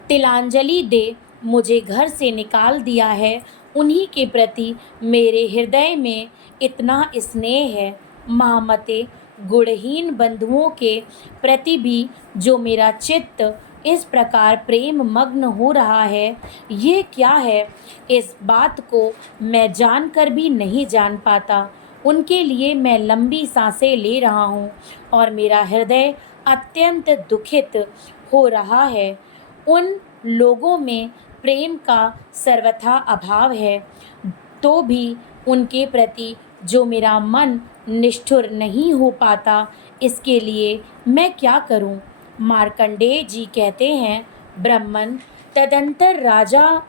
तिलांजलि दे मुझे घर से निकाल दिया है, उन्हीं के प्रति मेरे हृदय में इतना स्नेह है। महामते, गुणहीन बंधुओं के प्रति भी जो मेरा चित्त इस प्रकार प्रेम मग्न हो रहा है, ये क्या है? इस बात को मैं जानकर भी नहीं जान पाता। उनके लिए मैं लंबी सांसें ले रहा हूँ और मेरा हृदय अत्यंत दुखित हो रहा है। उन लोगों में प्रेम का सर्वथा अभाव है, तो भी उनके प्रति जो मेरा मन निष्ठुर नहीं हो पाता, इसके लिए मैं क्या करूं? मार्कंडेय जी कहते हैं, ब्रह्मन, तदंतर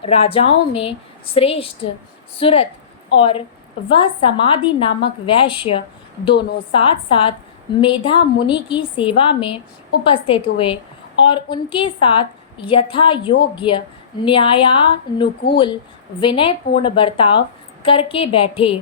राजाओं में श्रेष्ठ सुरथ और वह समाधि नामक वैश्य दोनों साथ साथ मेधा मुनि की सेवा में उपस्थित हुए और उनके साथ यथा योग्य न्यायानुकूल विनयपूर्ण बर्ताव करके बैठे।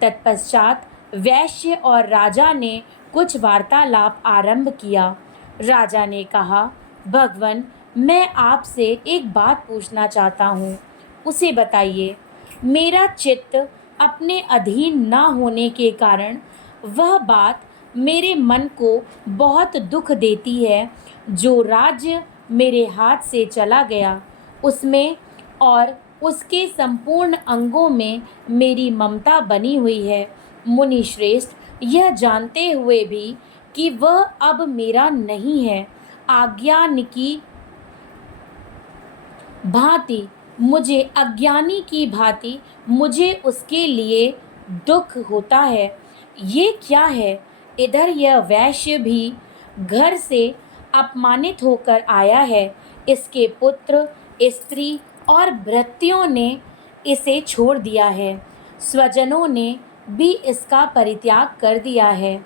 तत्पश्चात वैश्य और राजा ने कुछ वार्तालाप आरंभ किया। राजा ने कहा, भगवन, मैं आपसे एक बात पूछना चाहता हूँ, उसे बताइए। मेरा चित्त अपने अधीन न होने के कारण वह बात मेरे मन को बहुत दुख देती है जो राज्य मेरे हाथ से चला गया उसमें और उसके संपूर्ण अंगों में मेरी ममता बनी हुई है। मुनि श्रेष्ठ, यह जानते हुए भी कि वह अब मेरा नहीं है, अज्ञानी की भांति मुझे उसके लिए दुख होता है। ये क्या है? इधर यह वैश्य भी घर से अपमानित होकर आया है। इसके पुत्र, स्त्री और भृत्यों ने इसे छोड़ दिया है। स्वजनों ने भी इसका परित्याग कर दिया है,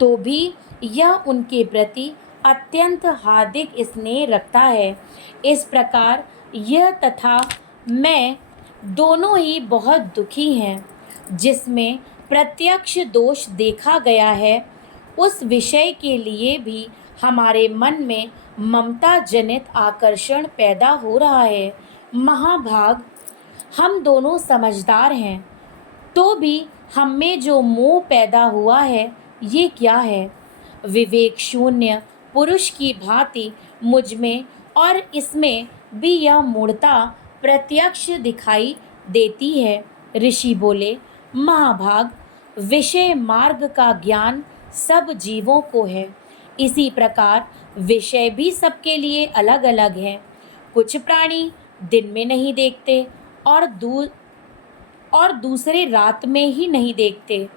तो भी यह उनके प्रति अत्यंत हार्दिक स्नेह रखता है। इस प्रकार यह तथा मैं दोनों ही बहुत दुखी हैं। जिसमें प्रत्यक्ष दोष देखा गया है, उस विषय के लिए भी हमारे मन में ममता जनित आकर्षण पैदा हो रहा है। महाभाग, हम दोनों समझदार हैं, तो भी हम में जो मोह पैदा हुआ है, ये क्या है? विवेक शून्य पुरुष की भांति मुझ में और इसमें भी यह मूढ़ता प्रत्यक्ष दिखाई देती है। ऋषि बोले, महाभाग, विषय मार्ग का ज्ञान सब जीवों को है। इसी प्रकार विषय भी सबके लिए अलग अलग हैं। कुछ प्राणी दिन में नहीं देखते और दूसरे रात में ही नहीं देखते,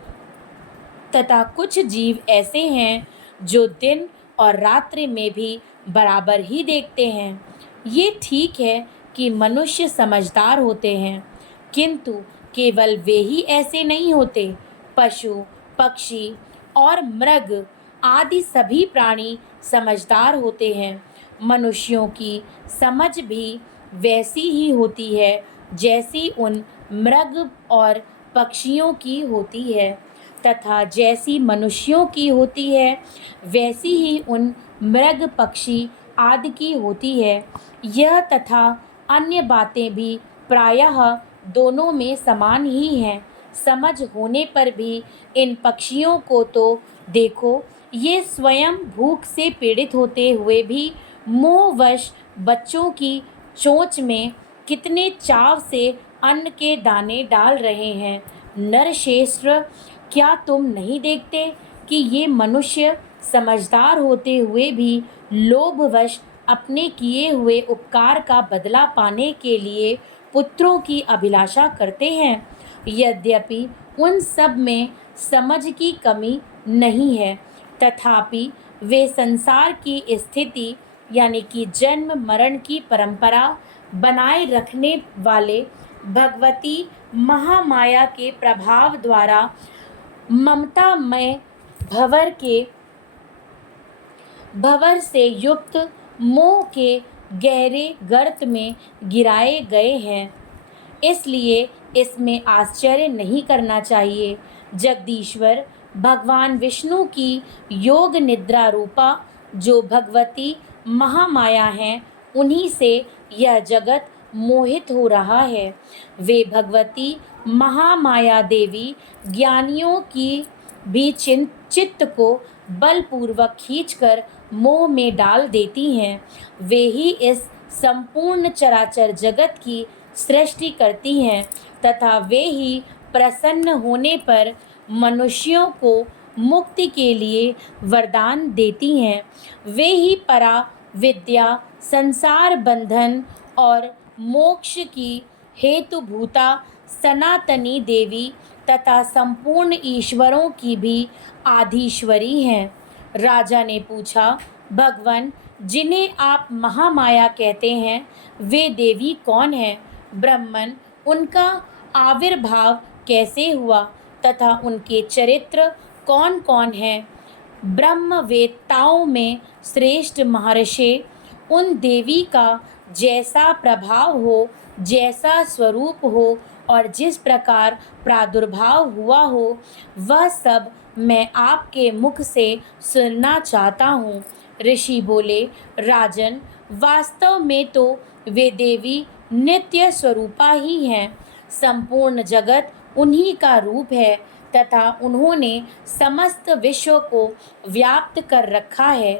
तथा कुछ जीव ऐसे हैं जो दिन और रात्रि में भी बराबर ही देखते हैं। ये ठीक है कि मनुष्य समझदार होते हैं, किंतु केवल वे ही ऐसे नहीं होते। पशु, पक्षी और मृग आदि सभी प्राणी समझदार होते हैं। मनुष्यों की समझ भी वैसी ही होती है जैसी उन मृग और पक्षियों की होती है, तथा जैसी मनुष्यों की होती है वैसी ही उन मृग, पक्षी आदि की होती है। यह तथा अन्य बातें भी प्रायः दोनों में समान ही हैं। समझ होने पर भी इन पक्षियों को तो देखो, ये स्वयं भूख से पीड़ित होते हुए भी मोहवश बच्चों की चोंच में कितने चाव से अन्न के दाने डाल रहे हैं। नरश्रेष्ठ, क्या तुम नहीं देखते कि ये मनुष्य समझदार होते हुए भी लोभवश अपने किए हुए उपकार का बदला पाने के लिए पुत्रों की अभिलाषा करते हैं? यद्यपि उन सब में समझ की कमी नहीं है, तथापि वे संसार की स्थिति यानी कि जन्म मरण की परंपरा बनाए रखने वाले भगवती महामाया के प्रभाव द्वारा ममतामय भंवर से युक्त मोह के गहरे गर्त में गिराए गए हैं। इसलिए इसमें आश्चर्य नहीं करना चाहिए। जगदीश्वर भगवान विष्णु की योग निद्रा रूपा जो भगवती महामाया हैं, उन्हीं से यह जगत मोहित हो रहा है। वे भगवती महामाया देवी ज्ञानियों की भी चित्त को बलपूर्वक खींचकर मोह में डाल देती हैं। वे ही इस संपूर्ण चराचर जगत की सृष्टि करती हैं, तथा वे ही प्रसन्न होने पर मनुष्यों को मुक्ति के लिए वरदान देती हैं। वे ही परा विद्या, संसार बंधन और मोक्ष की हेतुभूता सनातनी देवी तथा संपूर्ण ईश्वरों की भी आधीश्वरी हैं। राजा ने पूछा, भगवन, जिन्हें आप महामाया कहते हैं, वे देवी कौन हैं? ब्राह्मण, उनका आविर्भाव कैसे हुआ तथा उनके चरित्र कौन कौन हैं? ब्रह्मवेत्ताओं में श्रेष्ठ महर्षि उन देवी का जैसा प्रभाव हो, जैसा स्वरूप हो और जिस प्रकार प्रादुर्भाव हुआ हो, वह सब मैं आपके मुख से सुनना चाहता हूँ। ऋषि बोले, राजन, वास्तव में तो वे देवी नित्य स्वरूपा ही हैं। संपूर्ण जगत उन्हीं का रूप है तथा उन्होंने समस्त विश्व को व्याप्त कर रखा है।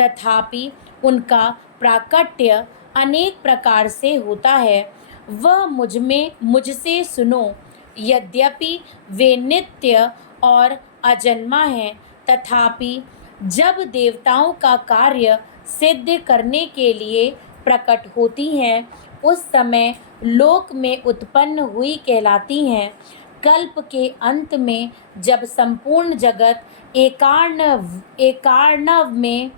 तथापि उनका प्राकट्य अनेक प्रकार से होता है। वह मुझसे सुनो। यद्यपि वे नित्य और अजन्मा हैं, तथापि जब देवताओं का कार्य सिद्ध करने के लिए प्रकट होती हैं, उस समय लोक में उत्पन्न हुई कहलाती हैं। कल्प के अंत में जब संपूर्ण जगत एकार्णव में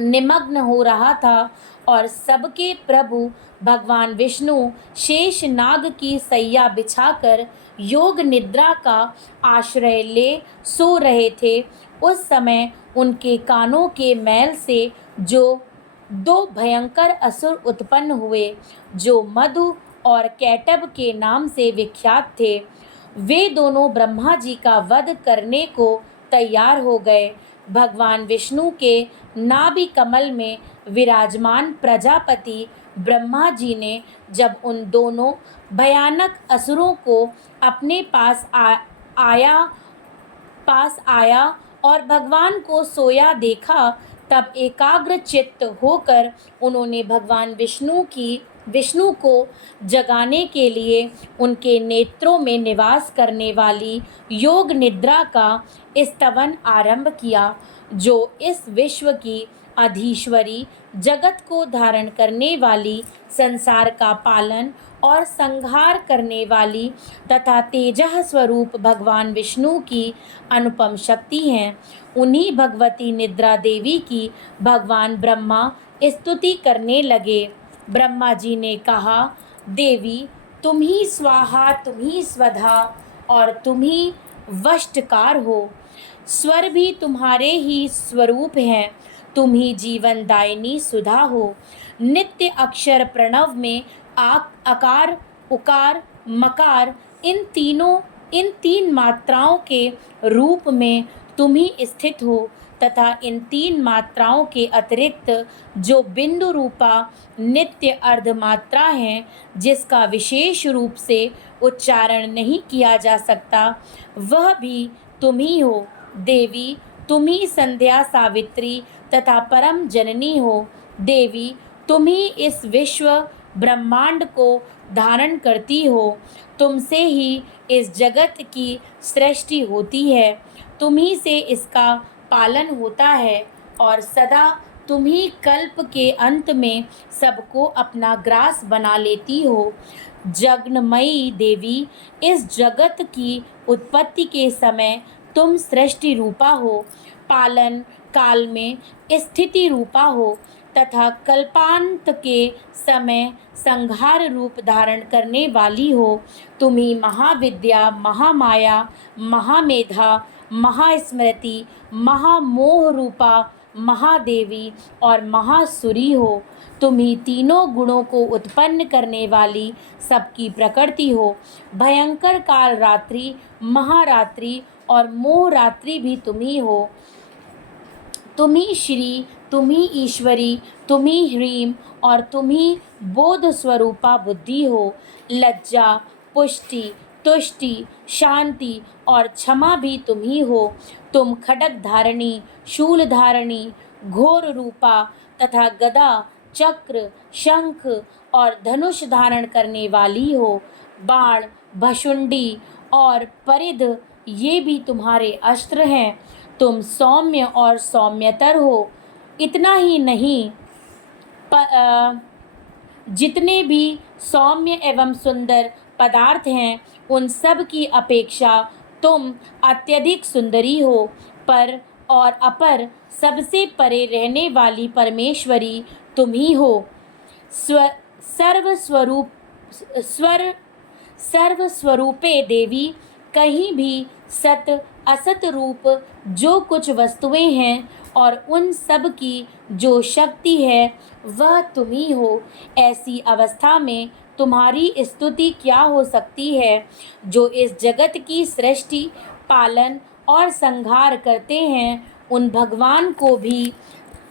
निमग्न हो रहा था और सबके प्रभु भगवान विष्णु शेष नाग की सैया बिछाकर योग निद्रा का आश्रय ले सो रहे थे, उस समय उनके कानों के मैल से जो दो भयंकर असुर उत्पन्न हुए, जो मधु और कैटभ के नाम से विख्यात थे। वे दोनों ब्रह्मा जी का वध करने को तैयार हो गए। भगवान विष्णु के नाभि कमल में विराजमान प्रजापति ब्रह्मा जी ने जब उन दोनों भयानक असुरों को अपने पास आया और भगवान को सोया देखा, तब एकाग्र चित्त होकर उन्होंने भगवान विष्णु को जगाने के लिए उनके नेत्रों में निवास करने वाली योग निद्रा का स्तवन आरंभ किया, जो इस विश्व की अधीश्वरी, जगत को धारण करने वाली, संसार का पालन और संहार करने वाली तथा तेजः स्वरूप भगवान विष्णु की अनुपम शक्ति हैं। उन्हीं भगवती निद्रा देवी की भगवान ब्रह्मा स्तुति करने लगे। ब्रह्मा जी ने कहा, देवी, तुम ही स्वाहा, तुम ही स्वधा और तुम ही वष्टकार हो। स्वर भी तुम्हारे ही स्वरूप हैं। तुम ही जीवनदायिनी सुधा हो। नित्य अक्षर प्रणव में आकार, उकार, मकार, इन तीन मात्राओं के रूप में तुम ही स्थित हो तथा इन तीन मात्राओं के अतिरिक्त जो बिंदु रूपा नित्य अर्धमात्रा हैं, जिसका विशेष रूप से उच्चारण नहीं किया जा सकता, वह भी तुम ही हो। देवी, तुम ही संध्या, सावित्री तथा परम जननी हो। देवी, तुम ही इस विश्व ब्रह्मांड को धारण करती हो। तुमसे ही इस जगत की सृष्टि होती है। तुम ही से इसका पालन होता है और सदा तुम ही कल्प के अंत में सबको अपना ग्रास बना लेती हो। जगन्मयी देवी, इस जगत की उत्पत्ति के समय तुम सृष्टि रूपा हो, पालन काल में स्थिति रूपा हो तथा कल्पांत के समय संहार रूप धारण करने वाली हो। तुम ही महाविद्या, महामाया, महामेधा, महास्मृति, महामोह रूपा महादेवी और महासुरी हो। तुम ही तीनों गुणों को उत्पन्न करने वाली सबकी प्रकृति हो। भयंकर काल रात्रि, महारात्रि और मोह रात्रि भी तुम ही हो। तुम ही श्री, तुम ही ईश्वरी, तुम ही ह्रीम और तुम ही बोध स्वरूपा बुद्धि हो। लज्जा, पुष्टि, तुष्टि, शांति और क्षमा भी तुम ही हो। तुम खड्ग धारणी, शूल धारणी, घोर रूपा तथा गदा, चक्र, शंख और धनुष धारण करने वाली हो। बाण, भशुंडी और परिध, ये भी तुम्हारे अस्त्र हैं। तुम सौम्य और सौम्यतर हो। इतना ही नहीं, जितने भी सौम्य एवं सुंदर पदार्थ हैं, उन सब की अपेक्षा तुम अत्यधिक सुंदरी हो। पर और अपर, सबसे परे रहने वाली परमेश्वरी तुम ही हो। सर्वस्वरूपे देवी, कहीं भी सत असत रूप जो कुछ वस्तुएं हैं और उन सब की जो शक्ति है वह तुम ही हो। ऐसी अवस्था में तुम्हारी स्तुति क्या हो सकती है जो इस जगत की सृष्टि, पालन और संहार करते हैं। उन भगवान को भी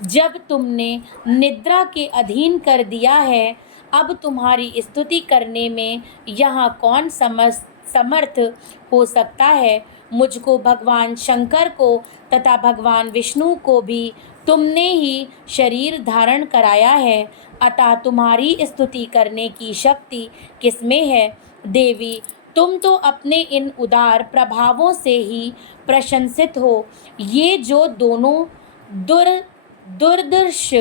जब तुमने निद्रा के अधीन कर दिया है, अब तुम्हारी स्तुति करने में यहाँ कौन समर्थ हो सकता है। मुझको, भगवान शंकर को तथा भगवान विष्णु को भी तुमने ही शरीर धारण कराया है, अतः तुम्हारी स्तुति करने की शक्ति किसमें है। देवी, तुम तो अपने इन उदार प्रभावों से ही प्रशंसित हो। ये जो दोनों दुर्दर्श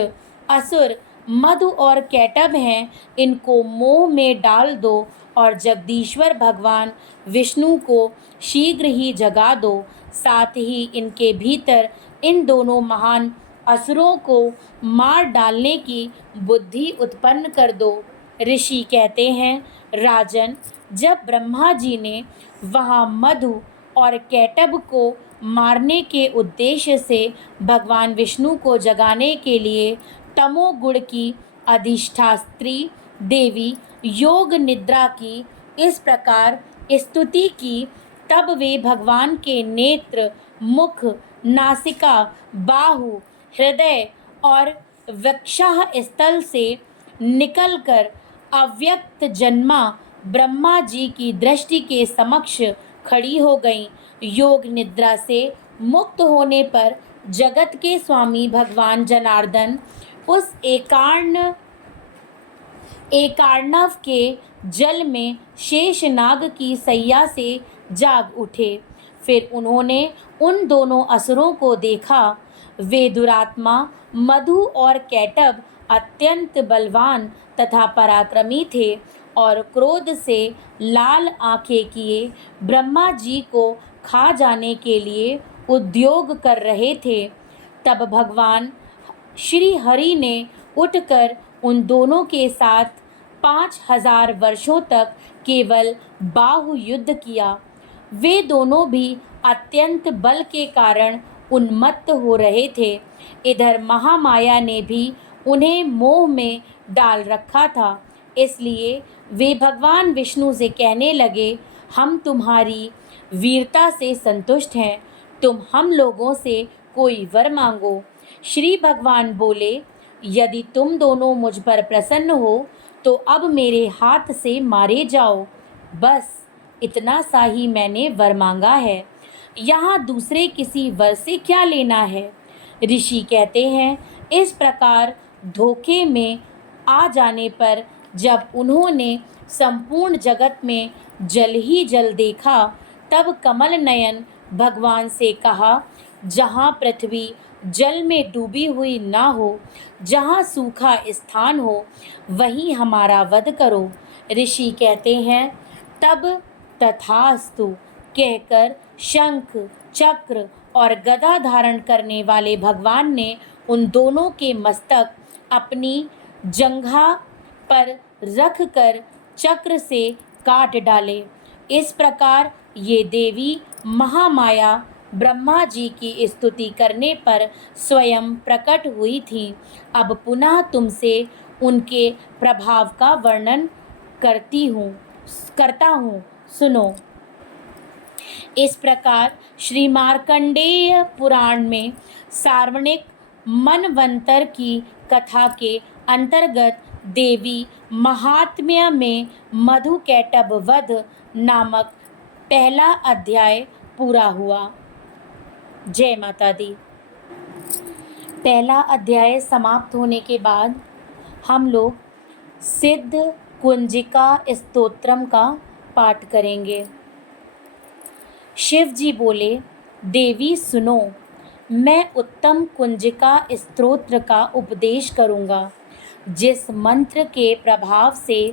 असुर मधु और कैटभ हैं, इनको मोह में डाल दो और जगदीश्वर भगवान विष्णु को शीघ्र ही जगा दो। साथ ही इनके भीतर इन दोनों महान असुरों को मार डालने की बुद्धि उत्पन्न कर दो। ऋषि कहते हैं, राजन, जब ब्रह्मा जी ने वहाँ मधु और कैटभ को मारने के उद्देश्य से भगवान विष्णु को जगाने के लिए तमोगुण की अधिष्ठात्री देवी योग निद्रा की इस प्रकार स्तुति की, तब वे भगवान के नेत्र, मुख, नासिका, बाहु, हृदय और वक्षः स्थल से निकलकर अव्यक्त जन्मा ब्रह्मा जी की दृष्टि के समक्ष खड़ी हो गईं। योग निद्रा से मुक्त होने पर जगत के स्वामी भगवान जनार्दन उस एकार्णव के जल में शेषनाग की सैया से जाग उठे। फिर उन्होंने उन दोनों असुरों को देखा। वे दुरात्मा मधु और कैटभ अत्यंत बलवान तथा पराक्रमी थे और क्रोध से लाल आंखें किए ब्रह्मा जी को खा जाने के लिए उद्योग कर रहे थे। तब भगवान श्री हरि ने उठकर उन दोनों के साथ 5000 वर्षों तक केवल बाहु युद्ध किया। वे दोनों भी अत्यंत बल के कारण उन्मत्त हो रहे थे। इधर महामाया ने भी उन्हें मोह में डाल रखा था। इसलिए वे भगवान विष्णु से कहने लगे, हम तुम्हारी वीरता से संतुष्ट हैं, तुम हम लोगों से कोई वर मांगो। श्री भगवान बोले, यदि तुम दोनों मुझ पर प्रसन्न हो तो अब मेरे हाथ से मारे जाओ। बस इतना सा ही मैंने वर मांगा है, यहाँ दूसरे किसी वर से क्या लेना है। ऋषि कहते हैं, इस प्रकार धोखे में आ जाने पर जब उन्होंने संपूर्ण जगत में जल ही जल देखा, तब कमल नयन भगवान से कहा, जहाँ पृथ्वी जल में डूबी हुई ना हो, जहाँ सूखा स्थान हो, वहीं हमारा वध करो। ऋषि कहते हैं, तब तथास्तु कहकर शंख, चक्र और गदा धारण करने वाले भगवान ने उन दोनों के मस्तक अपनी जंघा पर रख कर चक्र से काट डाले। इस प्रकार ये देवी महामाया ब्रह्मा जी की स्तुति करने पर स्वयं प्रकट हुई थी। अब पुनः तुमसे उनके प्रभाव का वर्णन करता हूँ, सुनो। इस प्रकार श्री मार्कंडेय पुराण में सार्वणिक मनवंतर की कथा के अंतर्गत देवी महात्म्य में मधु कैटभ वध नामक पहला अध्याय पूरा हुआ। जय माता दी। पहला अध्याय समाप्त होने के बाद हम लोग सिद्ध कुंजिका स्तोत्रम का पाठ करेंगे। शिव जी बोले, देवी सुनो, मैं उत्तम कुंजिका स्तोत्र का उपदेश करूँगा। जिस मंत्र के प्रभाव से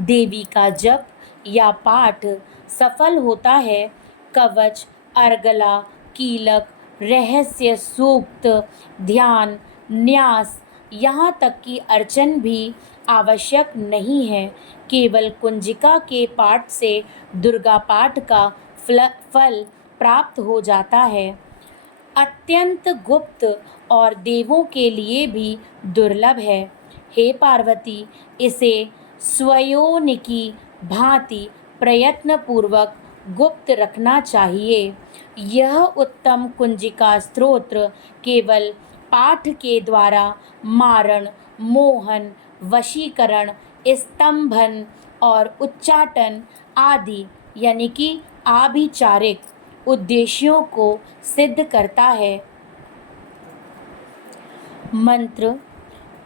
देवी का जप या पाठ सफल होता है, कवच, अर्गला, कीलक, रहस्य सूक्त, ध्यान, न्यास, यहाँ तक कि अर्चन भी आवश्यक नहीं है। केवल कुंजिका के पाठ से दुर्गा पाठ का फल प्राप्त हो जाता है। अत्यंत गुप्त और देवों के लिए भी दुर्लभ है। हे पार्वती, इसे स्वयोनिकी भांति प्रयत्नपूर्वक गुप्त रखना चाहिए। यह उत्तम कुंजिका स्तोत्र केवल पाठ के द्वारा मारण, मोहन, वशीकरण, स्तंभन और उच्चाटन आदि यानी कि आभिचारिक उद्देश्यों को सिद्ध करता है। मंत्र: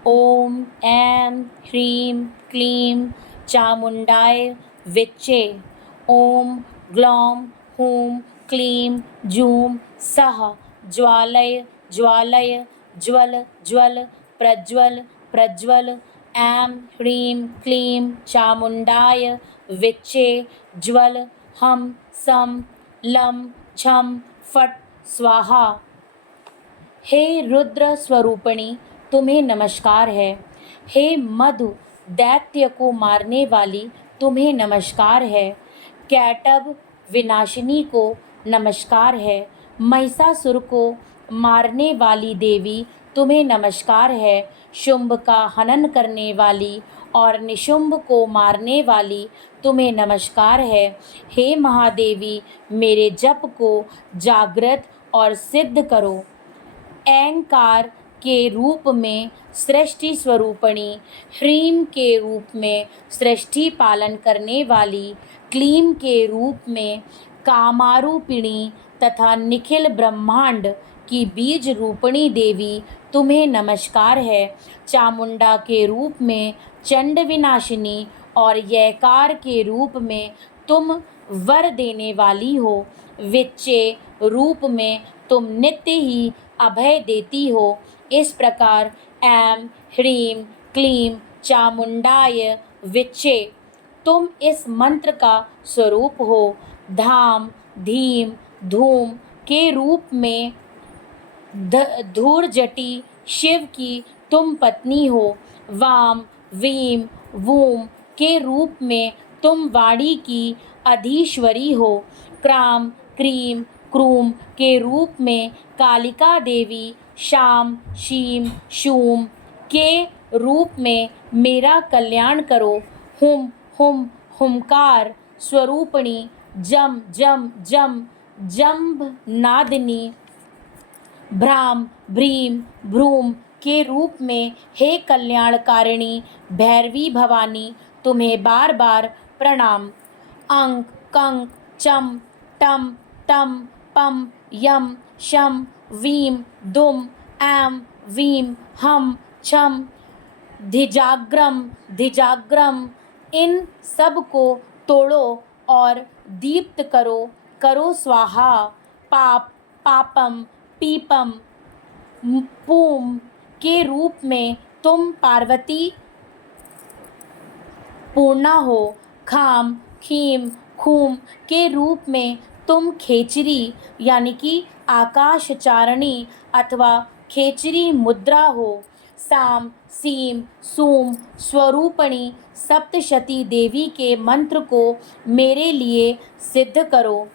ओम ऐं ह्रीं क्लीं चामुंडाय विच्चे। ओम ग्लौं हूं क्लीं जूं सः ज्वालय ज्वालय ज्वल ज्वल प्रज्वल प्रज्वल। ऐं ह्रीं क्लीं चामुंडाय विच्चे ज्वल हम सम लं छम फट स्वाहा। हे रुद्र स्वरूपिणी, तुम्हें नमस्कार है। हे मधु दैत्य को मारने वाली, तुम्हें नमस्कार है। कैटभ विनाशिनी को नमस्कार है। महिषासुर को मारने वाली देवी, तुम्हें नमस्कार है। शुंभ का हनन करने वाली और निशुंभ को मारने वाली, तुम्हें नमस्कार है। हे महादेवी, मेरे जप को जागृत और सिद्ध करो। ऐंकार के रूप में सृष्टि स्वरूपिणी, ह्रीं के रूप में सृष्टि पालन करने वाली, क्लीं के रूप में कामारूपिणी तथा निखिल ब्रह्मांड की बीज रूपिणी देवी, तुम्हें नमस्कार है। चामुंडा के रूप में चंड विनाशिनी और यकार के रूप में तुम वर देने वाली हो। विच्चे रूप में तुम नित्य ही अभय देती हो। इस प्रकार ऐं ह्रीं क्लीं चामुंडाय विच्चे, तुम इस मंत्र का स्वरूप हो। धाम धीम धूम के रूप में धूर्जटी शिव की तुम पत्नी हो। वाम वीम वूम के रूप में तुम वाणी की अधीश्वरी हो। क्राम क्रीम क्रूम के रूप में कालिका देवी, शाम शीम शूम के रूप में मेरा कल्याण करो। हुम हुम हुंकार स्वरूपिणी, जम जम जम जंभ नादिनी, भ्राम भ्रीम भ्रूम के रूप में हे कल्याणकारिणी भैरवी भवानी, तुम्हें बार बार प्रणाम। अंक कंक चम टम टम पम यम शम वीम दुम ऐं वीम हम छम धिजाग्रम धिजाग्रम, इन सब को तोड़ो और दीप्त करो। करो स्वाहा। पाप पापम पीपम पूम के रूप में तुम पार्वती पूर्णा हो। खाम खीम खूम के रूप में तुम खेचरी यानी कि आकाशचारिणी अथवा खेचरी मुद्रा हो। साम सीम सूम स्वरूपिणी सप्तशती देवी के मंत्र को मेरे लिए सिद्ध करो।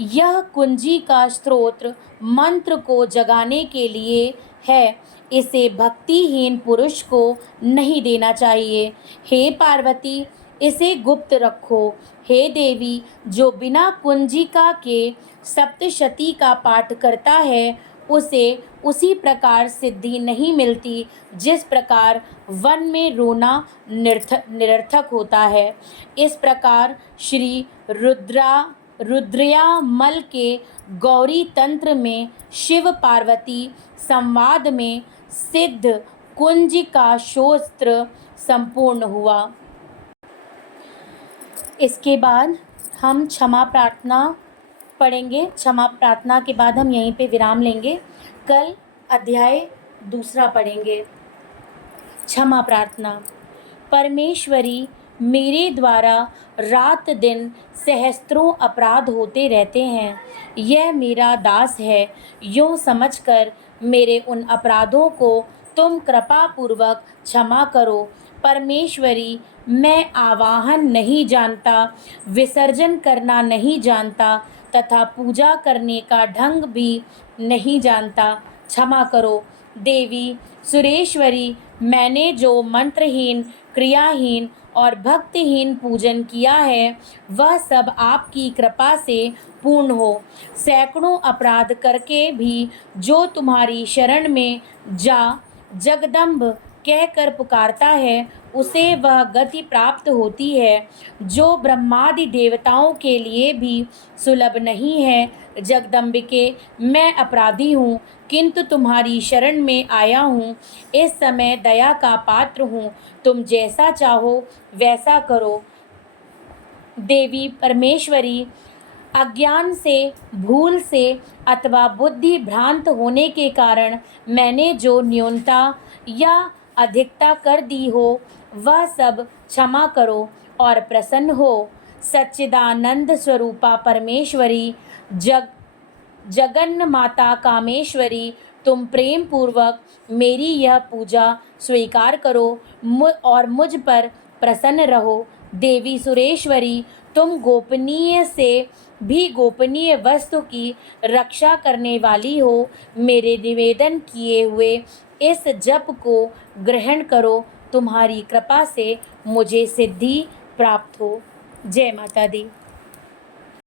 यह कुंजी का स्तोत्र मंत्र को जगाने के लिए है, इसे भक्तिहीन पुरुष को नहीं देना चाहिए। हे पार्वती, इसे गुप्त रखो। हे देवी, जो बिना कुंजिका के सप्तशती का पाठ करता है, उसे उसी प्रकार सिद्धि नहीं मिलती जिस प्रकार वन में रोना निरर्थक होता है। इस प्रकार श्री रुद्रयामल के गौरी तंत्र में शिव पार्वती संवाद में सिद्ध कुंजिका स्तोत्र संपूर्ण हुआ। इसके बाद हम क्षमा प्रार्थना पढ़ेंगे। क्षमा प्रार्थना के बाद हम यहीं पे विराम लेंगे। कल अध्याय दूसरा पढ़ेंगे। क्षमा प्रार्थना। परमेश्वरी, मेरे द्वारा रात दिन सहस्त्रों अपराध होते रहते हैं। यह मेरा दास है, यूँ समझकर मेरे उन अपराधों को तुम कृपापूर्वक क्षमा करो। परमेश्वरी, मैं आवाहन नहीं जानता, विसर्जन करना नहीं जानता, तथा पूजा करने का ढंग भी नहीं जानता, क्षमा करो। देवी सुरेश्वरी, मैंने जो मंत्रहीन, क्रियाहीन और भक्तिहीन पूजन किया है वह सब आपकी कृपा से पूर्ण हो। सैकड़ों अपराध करके भी जो तुम्हारी शरण में जा जगदम्ब कहकर पुकारता है उसे वह गति प्राप्त होती है जो ब्रह्मादि देवताओं के लिए भी सुलभ नहीं है। जगदम्बिके, मैं अपराधी हूँ, किंतु तुम्हारी शरण में आया हूँ। इस समय दया का पात्र हूँ, तुम जैसा चाहो वैसा करो। देवी परमेश्वरी, अज्ञान से, भूल से अथवा बुद्धि भ्रांत होने के कारण मैंने जो न्यूनता या अधिकता कर दी हो वह सब क्षमा करो और प्रसन्न हो। सच्चिदानंद स्वरूपा परमेश्वरी, जगन्न माता कामेश्वरी, तुम प्रेम पूर्वक मेरी यह पूजा स्वीकार करो और मुझ पर प्रसन्न रहो। देवी सुरेश्वरी, तुम गोपनीय से भी गोपनीय वस्तु की रक्षा करने वाली हो। मेरे निवेदन किए हुए इस जप को ग्रहण करो, तुम्हारी कृपा से मुझे सिद्धि प्राप्त हो। जय माता दी।